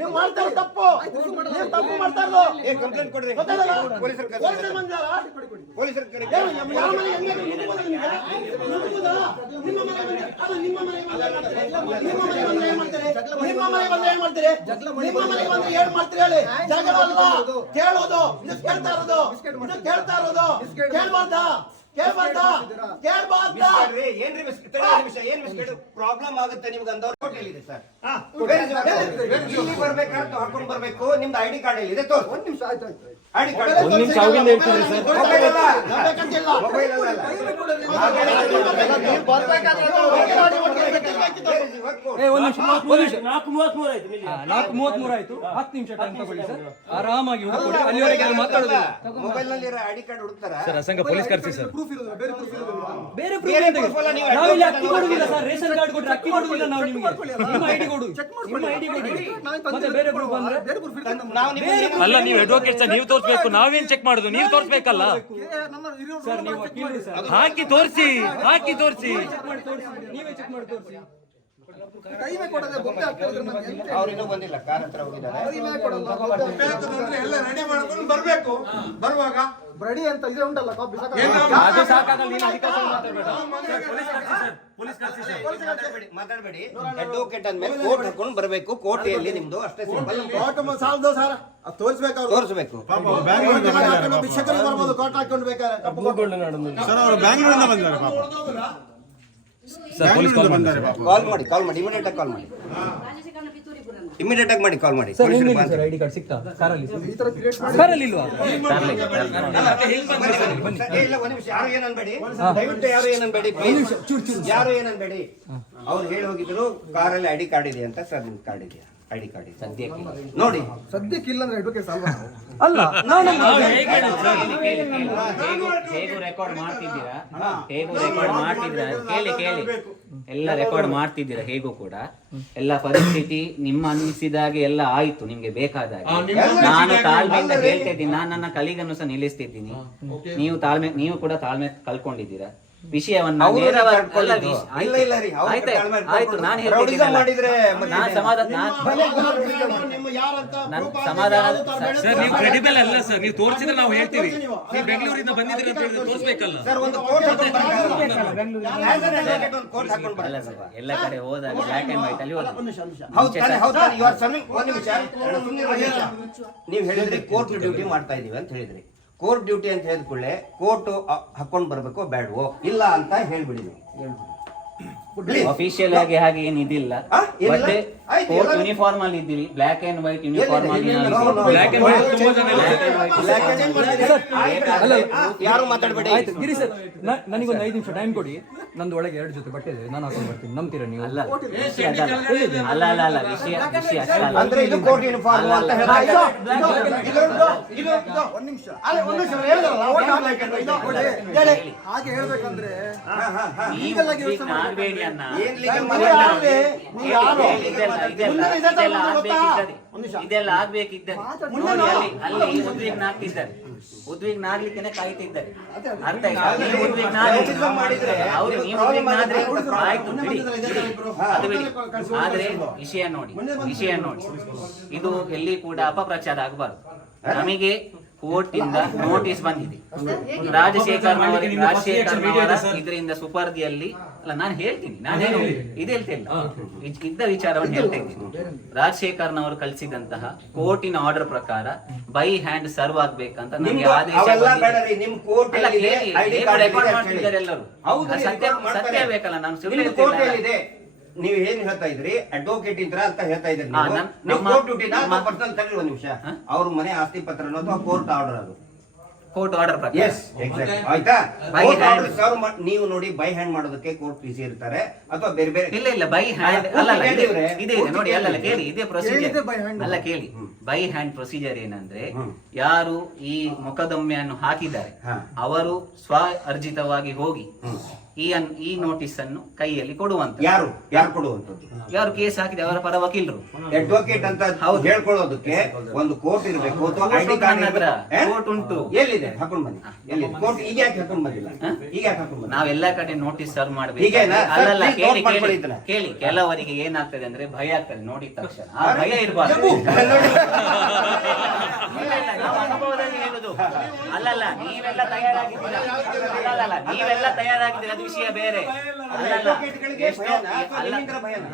ನೀವು ಮಾಡ್ತಾ ಇರೋ ತಪ್ಪು, ನೀವು ತಪ್ಪು ಮಾಡ್ತಾ ಇರೋದು. ಕಂಪ್ಲೇಂಟ್ ಕೊಡ್ರಿ, ಪೊಲೀಸರ ಕಡೆ. ಕೇಳೋದು ಕೇಳ್ತಾ ಇರೋದು ಕೇಳ್ಬಾರ್ದಾ? ಏನ್ರಿ ಪ್ರಾಬ್ಲಮ್ ಆಗುತ್ತೆ ನಿಮ್ಗೆ ಅಂದವ್ರು ಹೋಟೆಲ್ ಸರ್ ಇಲ್ಲಿ ಬರ್ಬೇಕಾದ್ರೆ ಹಾಕೊಂಡ್ ಬರ್ಬೇಕು. ನಿಮ್ದು ಐಡಿ ಕಾರ್ಡ್ ಎಲ್ಲಿದೆ ತೋರ್. ಒಂದ್ ನಿಮಿಷ ಆಯ್ತು. ಐಡಿ ಕಾರ್ಡ್ ಮೊಬೈಲ್ ನಲ್ಲಿ ಐಡಿ ಕಾರ್ಡ್ ಹುಡುಕ್ತಾರ ಪೊಲೀಸ್ ಕರ್ಸಿ ಸರ್. ಬೇರೆ ಅಕ್ಕಿ ಕೊಡುದಿಲ್ಲ ಸರ್, ರೇಷನ್ ಕಾರ್ಡ್ ಕೊಟ್ರೆ ಅಕ್ಕಿ ಕೊಡುದಿಲ್ಲ ನಾವು ನಿಮಗೆ. ನಿಮ್ಮ ಐಡಿ ಕೊಡು, ನಿಮ್ಮ ಐಡಿ ಕೊಡಿ. ಮತ್ತೆ ಬೇರೆ ಪ್ರೂಫ್ ಅಂದ್ರೆ ಅಲ್ಲ, ನೀವು ಅಡ್ವೊಕೇಟ್ ಸರ್, ನೀವು ತೋರಿಸಬೇಕು. ನಾವೇನ್ ಚೆಕ್ ಮಾಡುದು? ನೀವು ತೋರಿಸಬೇಕಲ್ಲ ಸರ್. ನೀವು ವಕೀಲರು ಸರ್, ಹಾಕಿ ತೋರಿಸಿ, ಹಾಕಿ ತೋರಿಸಿ. ನೀವೇ ಚೆಕ್ ಮಾಡಿ ತೋರಿಸಿ. ಅವ್ರಿನ್ನೂ ಬಂದಿಲ್ಲ, ಕಾರ್ ಹತ್ರ ಹೋಗಿದ್ದಾರೆ. ಎಲ್ಲ ರೆಡಿ ಮಾಡ್ಕೊಂಡು ಬರ್ಬೇಕು. ಬರುವಾಗ ರೆಡಿ ಅಂತ ಇದೆ ಉಂಟಲ್ಲ, ಅದು ಸಾಕಾಗಲ್ಲ. ನೀನು ಅಧಿಕಾರ ಮಾತಾಡಬೇಡ. ಮಾತಾಡಬೇಡಿ. ಅಡ್ವೊಕೇಟ್ ಅಂದ್ಮೇಲೆ ಕೋರ್ಟ್ ಹಾಕೊಂಡು ಬರ್ಬೇಕು. ಕೋರ್ಟ್ ಎಲ್ಲಿ ನಿಮ್ದು? ಅಷ್ಟೇ ಸಿಂಪಲ್. ಸಾಲದು ಸರ್, ತೋರಿಸ್ಬೇಕು. ತೋರಿಸ್ಬೇಕು. ಭಿಕ್ಷಕರಿಗೆ ಬರ್ಬೋದು, ಕೋರ್ಟ್ ಹಾಕೊಂಡು ಬೇಕಾದ್ರೆ. ಸರ್ ಅವರು ಬ್ಯಾಂಗ್ಳೂರಿಂದ ಬಂದಿದ್ದಾರೆ ಪಾಪ. ಕಾಲ್ ಮಾಡಿ ಇಮಿಡಿಯೇಟ್ ಆಗಿ ಕಾಲ್ ಮಾಡಿ. ಇಮಿಡಿಯೇಟ್ ಆಗಿ ಮಾಡಿ, ಕಾಲ್ ಮಾಡಿ. ಸರ್ ಐಡಿ ಕಾರ್ಡ್ ಸಿಗ್ತಾ ಕಾರಲ್ಲಿ? ಕಾರಲ್ಲಿ ಇಲ್ವಾ? ಇಲ್ಲ, ಒಂದ್ ನಿಮಿಷ. ಯಾರು ಏನನ್ಬೇಡಿ, ದಯವಿಟ್ಟು ಯಾರು ಏನನ್ಬೇಡಿ, ಯಾರು ಏನನ್ಬೇಡಿ. ಅವ್ರು ಹೇಳಿ ಹೋಗಿದ್ರು ಕಾರಲ್ಲಿ ಐಡಿ ಕಾರ್ಡ್ ಇದೆ ಅಂತ. ಸರ್ ನಿಮ್ ಕಾರ್ಡ್ ಇದೆಯಾ? ಐಡಿ ಕಾರ್ಡ್ ಇದೆ ಸದ್ಯಕ್ಕೆ ನೋಡಿ. ಸದ್ಯಕ್ಕೆ ಇಲ್ಲ ಅಂದ್ರೆ ಅಡ್ವೊಕೇಟ್ ಅಲ್ವಾ? ಅಲ್ಲ, ಹೇಗೂ ರೆಕಾರ್ಡ್ ಮಾಡ್ತಿದ್ದೀರಾ, ಹೇಗೂ ರೆಕಾರ್ಡ್ ಮಾಡ್ತಿದ್ದೀರಾ, ಕೇಳಿ ಎಲ್ಲ ರೆಕಾರ್ಡ್ ಮಾಡ್ತಿದ್ದೀರಾ. ಹೇಗೂ ಕೂಡ ಎಲ್ಲ ಪರಿಸ್ಥಿತಿ ನಿಮ್ಮ ಅನ್ನಿಸಿದಾಗೆ ಎಲ್ಲ ಆಯ್ತು, ನಿಮ್ಗೆ ಬೇಕಾದಾಗ. ನಾನು ತಾಳ್ಮೆಯಿಂದ ಹೇಳ್ತಾ ಇದ್ದೀನಿ, ನಾನು ನನ್ನ ಕಲಿಗನ್ನು ಸಹ ನಿಲ್ಲಿಸ್ತಿದ್ದೀನಿ. ನೀವು ಕೂಡ ತಾಳ್ಮೆ ಕಲ್ಕೊಂಡಿದ್ದೀರಾ. ವಿಷಯವನ್ನ ಸಮಾಧಾನ ಸರ್, ನೀವು ಕ್ರೆಡಿಬಲ್ ಅಲ್ಲ ಸರ್. ನೀವು ತೋರಿಸಿದ್ರೆ ನಾವು ಹೇಳ್ತೀವಿ. ನೀವು ಬೆಂಗಳೂರಿಂದ ಬಂದಿದ್ದೀರಿ ಅಂತ ಹೇಳಿದ್ರೆ ತೋರಿಸಬೇಕಲ್ಲ. ಎಲ್ಲ ಕಡೆ ಹೋದಾಗ ಬ್ಲಾಕ್ ಅಂಡ್ ವೈಟ್ ಅಲ್ಲಿ ನೀವು ಹೇಳಿದ್ರಿ ಕೋರ್ಟ್ ಡ್ಯೂಟಿ ಮಾಡ್ತಾ ಇದೀವಿ ಅಂತ ಹೇಳಿದ್ರಿ. ಕೋರ್ಟ್ ಡ್ಯೂಟಿ ಅಂತ ಹೇಳಿದ ಕೂಡಲೇ ಕೋರ್ಟ್ ಹಾಕೊಂಡ್ ಬರ್ಬೇಕು ಬೇಡವೋ ಇಲ್ಲ ಅಂತ ಹೇಳ್ಬಿಡಿ ನೀವು. ಅಫಿಷಿಯಲ್ ಆಗಿ ಹಾಗೆ ಏನು ಇದಿಲ್ಲ. ಮತ್ತೆ ಕೋರ್ಟ್ ಯೂನಿಫಾರ್ಮ್ ಅಲ್ಲಿ ಇದ್ದೀರಿ, ಬ್ಲಾಕ್ ಅಂಡ್ ವೈಟ್ ಯೂನಿಫಾರ್ಮ್ ಅಲ್ಲಿ. ಯಾರು ಮಾತಾಡಬೇಡಿ. ಗಿರಿ ಸರ್, ನನಗೊಂದು 5 ನಿಮಿಷ ಟೈಮ್ ಕೊಡಿ. ನಂದು ಒಳಗೆ 2 ಜೊತೆ ಬಟ್ಟೆ ಇದೆ, ನಾನು ಹಾಕೊಂಡು ಬರ್ತೀನಿ. ನಂಬ್ತೀರಾ ನೀವು? ಅಲ್ಲ ವಿಷಯ ಅಂದ್ರೆ ಇದು ಕೋರ್ಟ್ ಯೂನಿಫಾರ್ಮ್ ಅಂತ ಹೇಳ್ತಾರೆ. ಹಾಗೆ ಹೇಳ್ಬೇಕಂದ್ರೆ ಇದೆಲ್ಲ ಆಗ್ಬೇಕಿದ್ದರೆ ಅಲ್ಲಿ ಉದ್ವಿಗ್ನ ಆಗ್ತಿದ್ದಾರೆ, ಉದ್ವಿಗ್ನ ಆಗ್ಲಿಕ್ಕೆ ಕಾಯ್ತಿದ್ದಾರೆ. ಅರ್ಥ ಆಯ್ತು, ಅದು ಬಿಡಿ. ಆದ್ರೆ ವಿಷಯ ನೋಡಿ, ಇದು ಎಲ್ಲಿ ಕೂಡ ಅಪಪ್ರಚಾರ ಆಗಬಾರ್ದು. ನಮಗೆ ಕೋರ್ಟ್ ಇಂದ ನೋಟಿಸ್ ಬಂದಿದೆ. ರಾಜಶೇಖರ್ ಇದರಿಂದ ಸುಪರ್ದಿಯಲ್ಲಿ ಅಲ್ಲ, ನಾನು ಹೇಳ್ತೀನಿ, ನಾನೇನು ಇದು ಹೇಳ್ತೇನೆ, ಇದ್ದ ವಿಚಾರವನ್ನು ಹೇಳ್ತಾ ಇದ್ದೀನಿ. ರಾಜಶೇಖರ್ನವರು ಕಳಿಸಿದಂತಹ ಕೋರ್ಟಿನ ಆರ್ಡರ್ ಪ್ರಕಾರ ಬೈ ಹ್ಯಾಂಡ್ ಸರ್ವ್ ಆಗ್ಬೇಕಂತ ನನಗೆ ಆದೇಶ ರೆಕಾರ್ಡ್ ಮಾಡ್ತಿದ್ದಾರೆ ಎಲ್ಲರೂ. ಸತ್ಯ ಬೇಕಲ್ಲ, ನಾನು ಸುಳ್ಳು ಹೇಳ್ತೇನೆ. ನೀವು ಏನ್ ಹೇಳ್ತಾ ಇದ್ರಿ, ಅಡ್ವೊಕೇಟ್ ಇದ್ರ ಅಂತ ಹೇಳ್ತಾ ಇದ್ರಿ. ಒಂದ್ ನಿಮಿಷ. ಅವ್ರ ಮನೆ ಆಸ್ತಿ ಪತ್ರ ಅಥವಾ ಕೋರ್ಟ್ ಆರ್ಡರ್, ಅದು ಕೋರ್ಟ್ ಆರ್ಡರ್ ಪ್ರಕಾರ. ಆಯ್ತಾ? ನೀವು ನೋಡಿ, ಬೈ ಹ್ಯಾಂಡ್ ಮಾಡೋದಕ್ಕೆ ಕೋರ್ಟ್ ಈಸಿ ಇರ್ತಾರೆ ಅಥವಾ ಬೇರೆ ಬೇರೆ. ಇಲ್ಲ ಬೈ ಹ್ಯಾಂಡ್ ಅಲ್ಲ, ಇದೆ ನೋಡಿ. ಅಲ್ಲ ಕೇಳಿ, ಇದೇ ಪ್ರೊಸೀಜರ್ ಅಲ್ಲ, ಕೇಳಿ. ಬೈ ಹ್ಯಾಂಡ್ ಪ್ರೊಸೀಜರ್ ಏನಂದ್ರೆ, ಯಾರು ಈ ಮೊಕದ್ದಮೆಯನ್ನು ಹಾಕಿದ್ದಾರೆ ಅವರು ಸ್ವ ಅರ್ಜಿತವಾಗಿ ಹೋಗಿ ಈ ನೋಟಿಸ್ ಅನ್ನು ಕೈಯಲ್ಲಿ ಕೊಡುವಂತ. ಯಾರು ಕೊಡುವಂತದ್ದು? ಯಾರು ಕೇಸ್ ಹಾಕಿದೆ ಅವರ ಪರ ವಕೀಲರು. ಅಡ್ವೊಕೇಟ್ ಅಂತ ಹೇಳ್ಕೊಳ್ಳೋದಕ್ಕೆ ಒಂದು ಕೋರ್ಟ್ ಇರಬೇಕು ಅಥವಾ ಐಡಿ ಕಾರ್ಡ್ ಹತ್ರ ಕೋರ್ಟ್ ಉಂಟು. ಎಲ್ಲಿದೆ? ಹಾಕೊಂಡು ಬನ್ನಿ. ಎಲ್ಲಿದೆ ಕೋರ್ಟ್? ಈಗ ಯಾಕೆ ಹಾಕೊಂಡು ಬಂದಿಲ್ಲ? ಈಗ ಯಾಕೆ ಹಾಕೊಂಡು ಬಂದಿಲ್ಲ? ನಾವೆಲ್ಲ ಕಡೆ ನೋಟಿಸ್ ಸರ್ವ್ ಮಾಡ್ಬೇಕು. ಹೀಗೇನಾ? ಅಲ್ಲಲ್ಲ, Please ಕೇಳಿ note ಮಾಡ್ಕೊಳ್ಳಿ ಇದನ್ನ. ಕೇಳಿ, ಕೆಲವರಿಗೆ ಏನಾಗ್ತದೆ ಅಂದ್ರೆ ಭಯ ಆಗ್ತದೆ ನೋಡಿದ ತಕ್ಷಣ. ಆ ಭಯ ಇರಬಾರ್ದು. ನಾವು ಅನುಭವದಲ್ಲಿ ಹೇಳುದು. ಅಲ್ಲಲ್ಲ, ನೀವೆಲ್ಲ ತಯಾರಾಗಿದ್ದೀರ. ನೀವೆಲ್ಲ ತಯಾರಾಗಿದ್ದೀರ, ಅದು ವಿಷಯ ಬೇರೆ.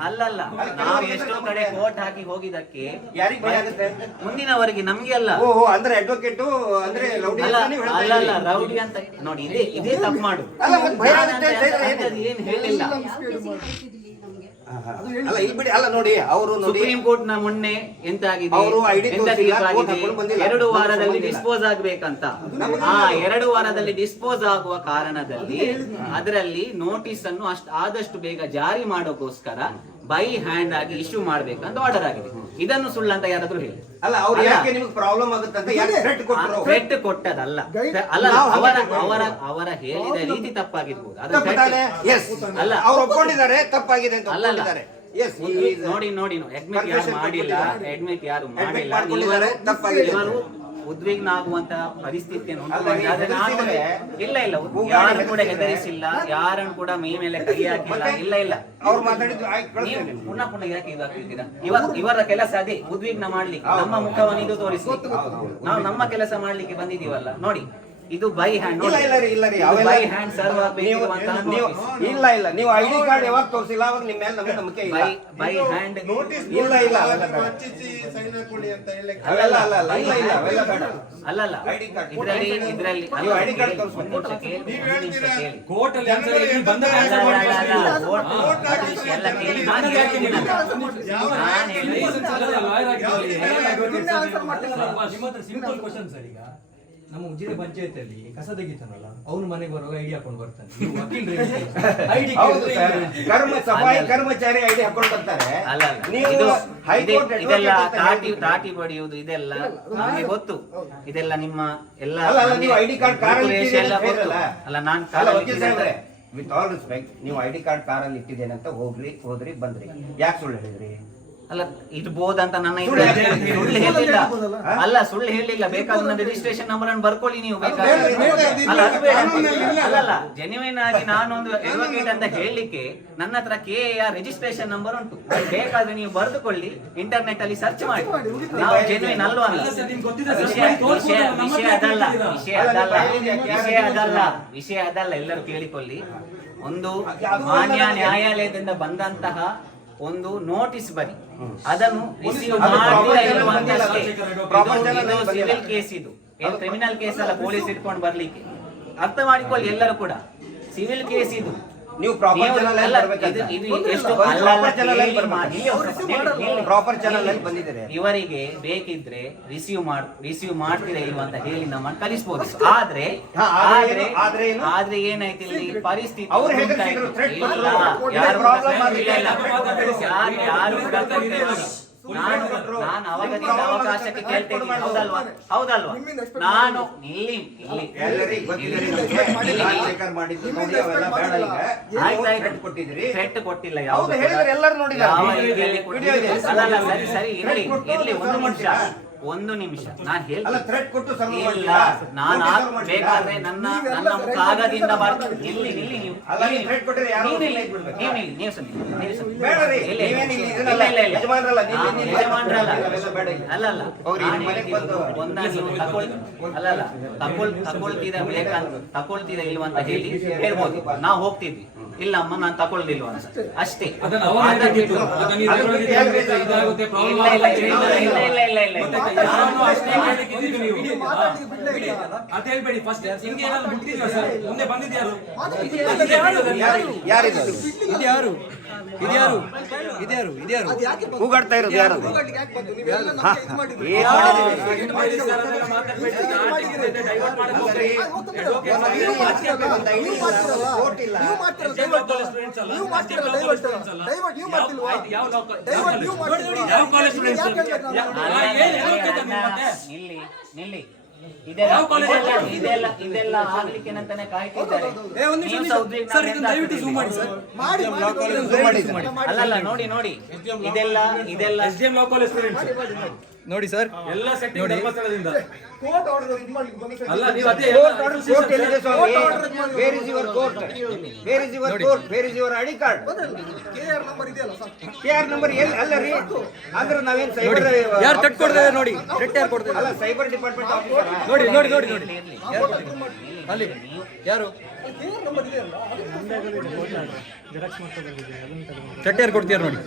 ಅಲ್ಲಲ್ಲ, ನಾವು ಎಷ್ಟೋ ಕಡೆ ಕೋರ್ಟ್ ಹಾಕಿ ಹೋಗಿದ್ದಕ್ಕೆ ಯಾರಿಗೆ ಭಯ ಆಗುತ್ತೆ? ಮುಂದಿನವರಿಗೆ, ನಮ್ಗೆ ಅಲ್ಲ. ಓಹೋ, ಅಂದ್ರೆ ಅಡ್ವೊಕೇಟ್ ಅಂದ್ರೆ ರೌಡಿ ಅಂತ ನೀವು ಹೇಳ್ತಾ ಅಲ್ಲಲ್ಲ, ಇದ್ದೀರಿ. ರೌಡಿ ಅಂತ ನೋಡಿ, ಇದೇ ತಪ್ಪು ಮಾಡು. ಅಲ್ಲ, ಮತ್ತೆ ಭಯ ಆಗುತ್ತೆ ಅಂತ ಹೇಳಿದ್ರೆ ಏನು? ಅದು ಏನ್ ಹೇಳಿಲ್ಲ. ಅಲ್ಲ ಇಲ್ಲಿ ಬಿಡಿ. ಅಲ್ಲ ನೋಡಿ, ಅವರು ನೋಡಿ ಸುಪ್ರೀಂ ಕೋರ್ಟ್ ನ ಮೊನ್ನೆ ಎಂತ ಆಗಿದೆ, ಅವರು ID ಎಂತ ತೋರಿಸಿಲ್ಲ, ತೀರ್ಪಾಗಿದೆ? ಕೋರ್ಟ್ ಹಾಕೊಂಡು ಬಂದಿಲ್ಲ. 2 ವಾರದಲ್ಲಿ ಬಂದಿಲ್ಲ. ಡಿಸ್ಪೋಸ್ ಆಗ್ಬೇಕಂತ. 2 ವಾರದಲ್ಲಿ ಡಿಸ್ಪೋಸ್ ಆಗುವ ಕಾರಣದಲ್ಲಿ ಅದರಲ್ಲಿ ನೋಟಿಸ್ ಅನ್ನು ಆದಷ್ಟು ಬೇಗ ಜಾರಿ ಮಾಡೋಕೋಸ್ಕರ ಬೈ ಹ್ಯಾಂಡ್ ಆಗಿ ಇಶ್ಯೂ ಮಾಡ್ಬೇಕಂತ ಆರ್ಡರ್ ಆಗಿದೆ. ಇದನ್ನು ಸುಳ್ಳಂತ ಯಾರಾದ್ರೂ ಹೇಳಿ. ಅಲ್ಲ, ಅವ್ರು ಯಾಕೆ ನಿಮಗೆ ಪ್ರಾಬ್ಲಮ್ ಆಗುತ್ತೆ ಅಂತ ಯಾಕೆ ಥ್ರೆಟ್ ಕೊಟ್ಟರು? ಥ್ರೆಟ್ ಕೊಟ್ಟದಲ್ಲ. ಅಲ್ಲ, ಅವರ ಹೇಳಿದ ರೀತಿ ತಪ್ಪಾಗಿರ್ಬೋದು. ಅದನ್ನ ತಪ್ಪಿದ್ದಾನೆ. ಎಸ್, ಅಲ್ಲ, ಅವ್ರು ಒಪ್ಕೊಂಡಿದ್ದಾರೆ ತಪ್ಪಾಗಿದೆ ಅಂತ ಅಲ್ಲಲ್ಲ. ಒಪ್ಕೊಂಡಿದ್ದಾರೆ. ಎಸ್, ನೋಡಿ ಅಡ್ಮಿಟ್ ಯಾರು ಮಾಡಿಲ್ಲ, ಅಡ್ಮಿಟ್ ಯಾರು ಮಾಡಿಲ್ಲ. ಮಾಡ್ಕೊಂಡಿದ್ದಾರೆ, ತಪ್ಪಾಗಿದೆ. ಇವರು ಉದ್ವಿಗ್ನ ಆಗುವಂತ ಪರಿಸ್ಥಿತಿಯನ್ನು ಉಂಟು ಅಲ್ಲ, ಮಾಡಿದ್ದಾರೆ. ಆದ್ರೆ ನಾನು ಇಲ್ಲ ಯಾರು ಕೂಡ ಹೆದರಿಸಿಲ್ಲ, ಯಾರನ್ನು ಕೂಡ ಮೈ ಮೇಲೆ ಕೈ ಹಾಕಿಲ್ಲ. ಇಲ್ಲ ಅವ್ರು ಮಾತಾಡಿದ್ದು ಆಯ್ತು, ನೀವು ಕಳಿಸ್ತೇನೆ. ಪುನಃ ಯಾಕೆ ಇದಾಗ್ತಿದ್ದೀರಾ? ಇವರ ಕೆಲಸ ಅದೇ, ಉದ್ವಿಗ್ನ ಮಾಡ್ಲಿಕ್ಕೆ, ನಮ್ಮ ಮುಖವನ್ನು ಇದು ತೋರಿಸ್ಲಿಕ್ಕೆ. ನಾವು ನಮ್ಮ ಕೆಲಸ ಮಾಡ್ಲಿಕ್ಕೆ ಬಂದಿದೀವಲ್ಲ. ನೋಡಿ, ಇದು ಬೈ ಹ್ಯಾಂಡ್. ಇಲ್ಲ ರೀ, ಅವೆಲ್ಲ ಬೈ ಹ್ಯಾಂಡ್ ಸರ್ವ್ ಆಗಬೇಕಿರುವಂತಹ ಇಲ್ಲ ನೀವು ಐಡಿ ಕಾರ್ಡ್ ಯಾವಾಗ ತೋರಿಸಿಲ್ಲ ಅವಾಗ ನಿಮ್ಮ ಮೇಲೆ ನಮಗೆ ನಂಬಿಕೆ ಇಲ್ಲ. ಬೈ ಹ್ಯಾಂಡ್ ನೋಟಿಸ್ ಇಲ್ಲ ಅವೆಲ್ಲ ಬೇಡ. ಹಚ್ಚಿಸಿ ಸೈನ್ ಹಾಕೊಳ್ಳಿ ಅಂತ ಹೇಳಕ್ಕೆ ಅವೆಲ್ಲ ಅವೆಲ್ಲ ಬೇಡ. ಅಲ್ಲಲ್ಲ, ಐಡಿ ಕಾರ್ಡ್ ಇದ್ರಲ್ಲಿ ನೀವು ಐಡಿ ಕಾರ್ಡ್ ತೋರಿಸ್ಬೇಕು. ಒಂದು ನಿಮಿಷ ಕೇಳಿ. ಕೋರ್ಟ್ ಅಲ್ಲಿ ಒಂದ್ಸಲ ಇಲ್ಲಿ ಬಂದ ಎಲ್ಲ ಕೇಳಿ. ನಾನು ಹೇಳ್ತಿದ್ದೀನಲ್ಲ. ನಾನು ಹೇಳಿ. Simple question sir. ಈಗ ನಮ್ಮ ಉಜಿರೆ ಪಂಚಾಯತ್ ಕಸ ತೆಗಿತಾನಲ್ಲ, ಅವನು ಮನೆಗೆ ಬರುವಾಗ ಐಡಿ ಹಾಕೊಂಡು ಬರ್ತಾನೆ. ಹೌದು ಸರ್, ಸಫಾಯಿ ಕರ್ಮಚಾರಿ ಐಡಿ ಹಾಕೊಂಡು ಬರ್ತಾರೆ. ನೀವು ಹೈಕೋರ್ಟ್ ಇದೆಲ್ಲ ತಾಟಿ ಬಡಿಯುವುದು ಇದೆಲ್ಲ ನಮಗೆ ಗೊತ್ತು. ಇದೆಲ್ಲ ನಿಮ್ಮ ಎಲ್ಲ ನೀವು ಐಡಿ ಕಾರ್ಡ್ ಕಾರಲ್ಲಿ ಎಲ್ಲ ಗೊತ್ತು. ಅಲ್ಲ, ನಾನು ವಿತ್ ಆಲ್ ರೆಸ್ಪೆಕ್ಟ್, ನೀವು ಐಡಿ ಕಾರ್ಡ್ ಕಾರಲ್ಲಿ ಇಟ್ಟಿದ್ದೇನೆ ಅಂತ ಹೋದ್ರಿ ಬಂದ್ರಿ, ಯಾಕೆ ಸುಳ್ಳು ಹೇಳಿದ್ರಿ? ಅಲ್ಲ, ಇರ್ಬೋದಂತ ನನ್ನ ಸುಳ್ಳು ಹೇಳಿಲ್ಲ. ಅಲ್ಲ, ಸುಳ್ಳು ಹೇಳಿಲ್ಲ. ಬೇಕಾದ್ರೆ ನನ್ನ ರಿಜಿಸ್ಟ್ರೇಷನ್ ನಂಬರ್ ಅನ್ನು ಬರ್ಕೊಳ್ಳಿ ನೀವು ಬೇಕಾದ್ರೆ. ಅಲ್ಲ, ಅದು ಬೇಡ. ಅಲ್ಲಲ್ಲ, ಜೆನ್ಯುನ್ ಆಗಿ ನಾನೊಂದು ಅಡ್ವೊಕೇಟ್ ಅಂತ ಹೇಳಲಿಕ್ಕೆ ನನ್ನ ಹತ್ರ KAR ರಿಜಿಸ್ಟ್ರೇಷನ್ ನಂಬರ್ ಉಂಟು. ಬೇಕಾದ್ರೆ ನೀವು ಬರೆದುಕೊಳ್ಳಿ, ಇಂಟರ್ನೆಟ್ ಅಲ್ಲಿ ಸರ್ಚ್ ಮಾಡಿ. ನಾವು ಜೆನ್ಯುನ್ ಅಲ್ವಾ? ವಿಷಯ ಅದಲ್ಲ. ಎಲ್ಲರೂ ಕೇಳಿಕೊಳ್ಳಿ. ಒಂದು ಮಾನ್ಯ ನ್ಯಾಯಾಲಯದಿಂದ ಬಂದಂತಹ ಒಂದು ನೋಟಿಸ್ ಬರಿ, ಅದನ್ನು ರಿಸೀವ್ ಮಾಡಿಲ್ಲ ಇರುವಂತಷ್ಟೇ. ಇದು ಸಿವಿಲ್ ಕೇಸ್, ಇದು ಕ್ರಿಮಿನಲ್ ಕೇಸ್ ಅಲ್ಲ ಪೊಲೀಸ್ ಇಟ್ಕೊಂಡು ಬರ್ಲಿಕ್ಕೆ. ಅರ್ಥ ಮಾಡಿಕೊಳ್ಳಿ ಎಲ್ಲರೂ ಕೂಡ. ಸಿವಿಲ್ ಕೇಸ್ ಇದು. ನೀವು ಪ್ರಾಪರ್ ಚಾನಲ್ ಅಲ್ಲಿ ಬಂದಿದ್ದೀರಿ. ಇವರಿಗೆ ಬೇಕಿದ್ರೆ ರಿಸೀವ್ ಮಾಡ್ತೀರಾ ಇಲ್ವಾ ಅಂತ ಹೇಳಿ ನಮ್ಮನ್ನು ಕಲಿಸಬಹುದು. ಆದ್ರೆ ಏನಾಯ್ತು ಇಲ್ಲಿ ಪರಿಸ್ಥಿತಿ, ಯಾರು ನಾನು ಅವಾಗದಿಂದ ಅವಕಾಶಕ್ಕೆ ಕೇಳ್ತೇನೆ. ಹೌದಲ್ವಾ? ನಾನು ಇಲ್ಲಿ ಥ್ರೆಟ್ ಕೊಟ್ಟಿಲ್ಲ. ಸರಿ ಇರ್ಲಿ, ಒಂದು ನಿಮಿಷ ನಾನು ಹೇಳ್ತೀನಿ. ಇಲ್ಲ, ನಾನು ಬೇಕಾದ್ರೆ ನನ್ನ ಕಾಗದಿಂದ ಬರ್ತದೆ. ನೀವು ಅಲ್ಲಲ್ಲ, ತಕೊಳ್ತೀರಾ ಇಲ್ವಾ ಅಂತ ಹೇಳಿ ಹೇಳ್ಬೋದು. ನಾವು ಹೋಗ್ತಿದ್ವಿ, ಇಲ್ಲ ಅಮ್ಮ ನಾನು ತಕೊಳ್ದಿಲ್ವ ಅಂತ ಅಷ್ಟೇ. ಹೇಳ್ಬೇಡಿ. ಫಸ್ಟ್ ಹಿಂಗೆ ಏನಾದ್ರು ಬಿಟ್ಟಿದ್ವಾ ಸರ್? ಮುಂದೆ ಬಂದಿದ್ಯಾರು? ಕೂಗಾಡ್ತಾ ಇರೋದು ಯಾರು? ನಿಲ್ಲಿ ಇದೆಲ್ಲ ಆಗ್ಲಿಕ್ಕೆ ಅಂತಾನೆ ಕಾಯ್ತಿದ್ದಾರೆ. ನೀವು ಸಹ ಉದ್ವಿಗ್ನ ಸರ್ ಇದನ್ನ ದಯವಿಟ್ಟು zoom ಮಾಡಿ ಸರ್. ಅಲ್ಲಲ್ಲ ನೋಡಿ ಇದೆಲ್ಲ SDM ಲಾ ಕಾಲೇಜ್ ಸ್ಟೂಡೆಂಟ್ಸ್ ನೋಡಿ ಸರ್, ಎಲ್ಲ ಸೆಟ್ಟಿಂಗ್ ಧರ್ಮಸ್ಥಳದಿಂದ ಅಲ್ಲ ನೀವು ಅದೇ ಕೋರ್ಟ್ ಎಲ್ಲಿದೆ ಸ್ವಾಮಿ? Where is your court? Where is your court? Where is your ID card? KR number ಎಲ್ಲಿ? ಅಲ್ಲ ರೀ, ಅಂದ್ರೆ ನಾವೇನ್ ಸೈಬರ್ ಯಾರು ಕಟ್ ಕೊಡ್ತಾರೆ ನೋಡಿ, ರೆಟ್ ಯಾರು ಕೊಡ್ತಾರೆ ಅಲ್ಲ, ಸೈಬರ್ ಡಿಪಾರ್ಟ್ಮೆಂಟ್ ಆಫೀಸರ್. ನೋಡಿ ನೋಡಿ ನೋಡಿ ನೋಡಿ ಯಾರು ಕೊಡ್ತಾರೆ? ಅಲ್ಲಿ ಯಾರು ಚಟ್ಟಿ ಯಾರು ಕೊಡ್ತೀರ ನೋಡಿ.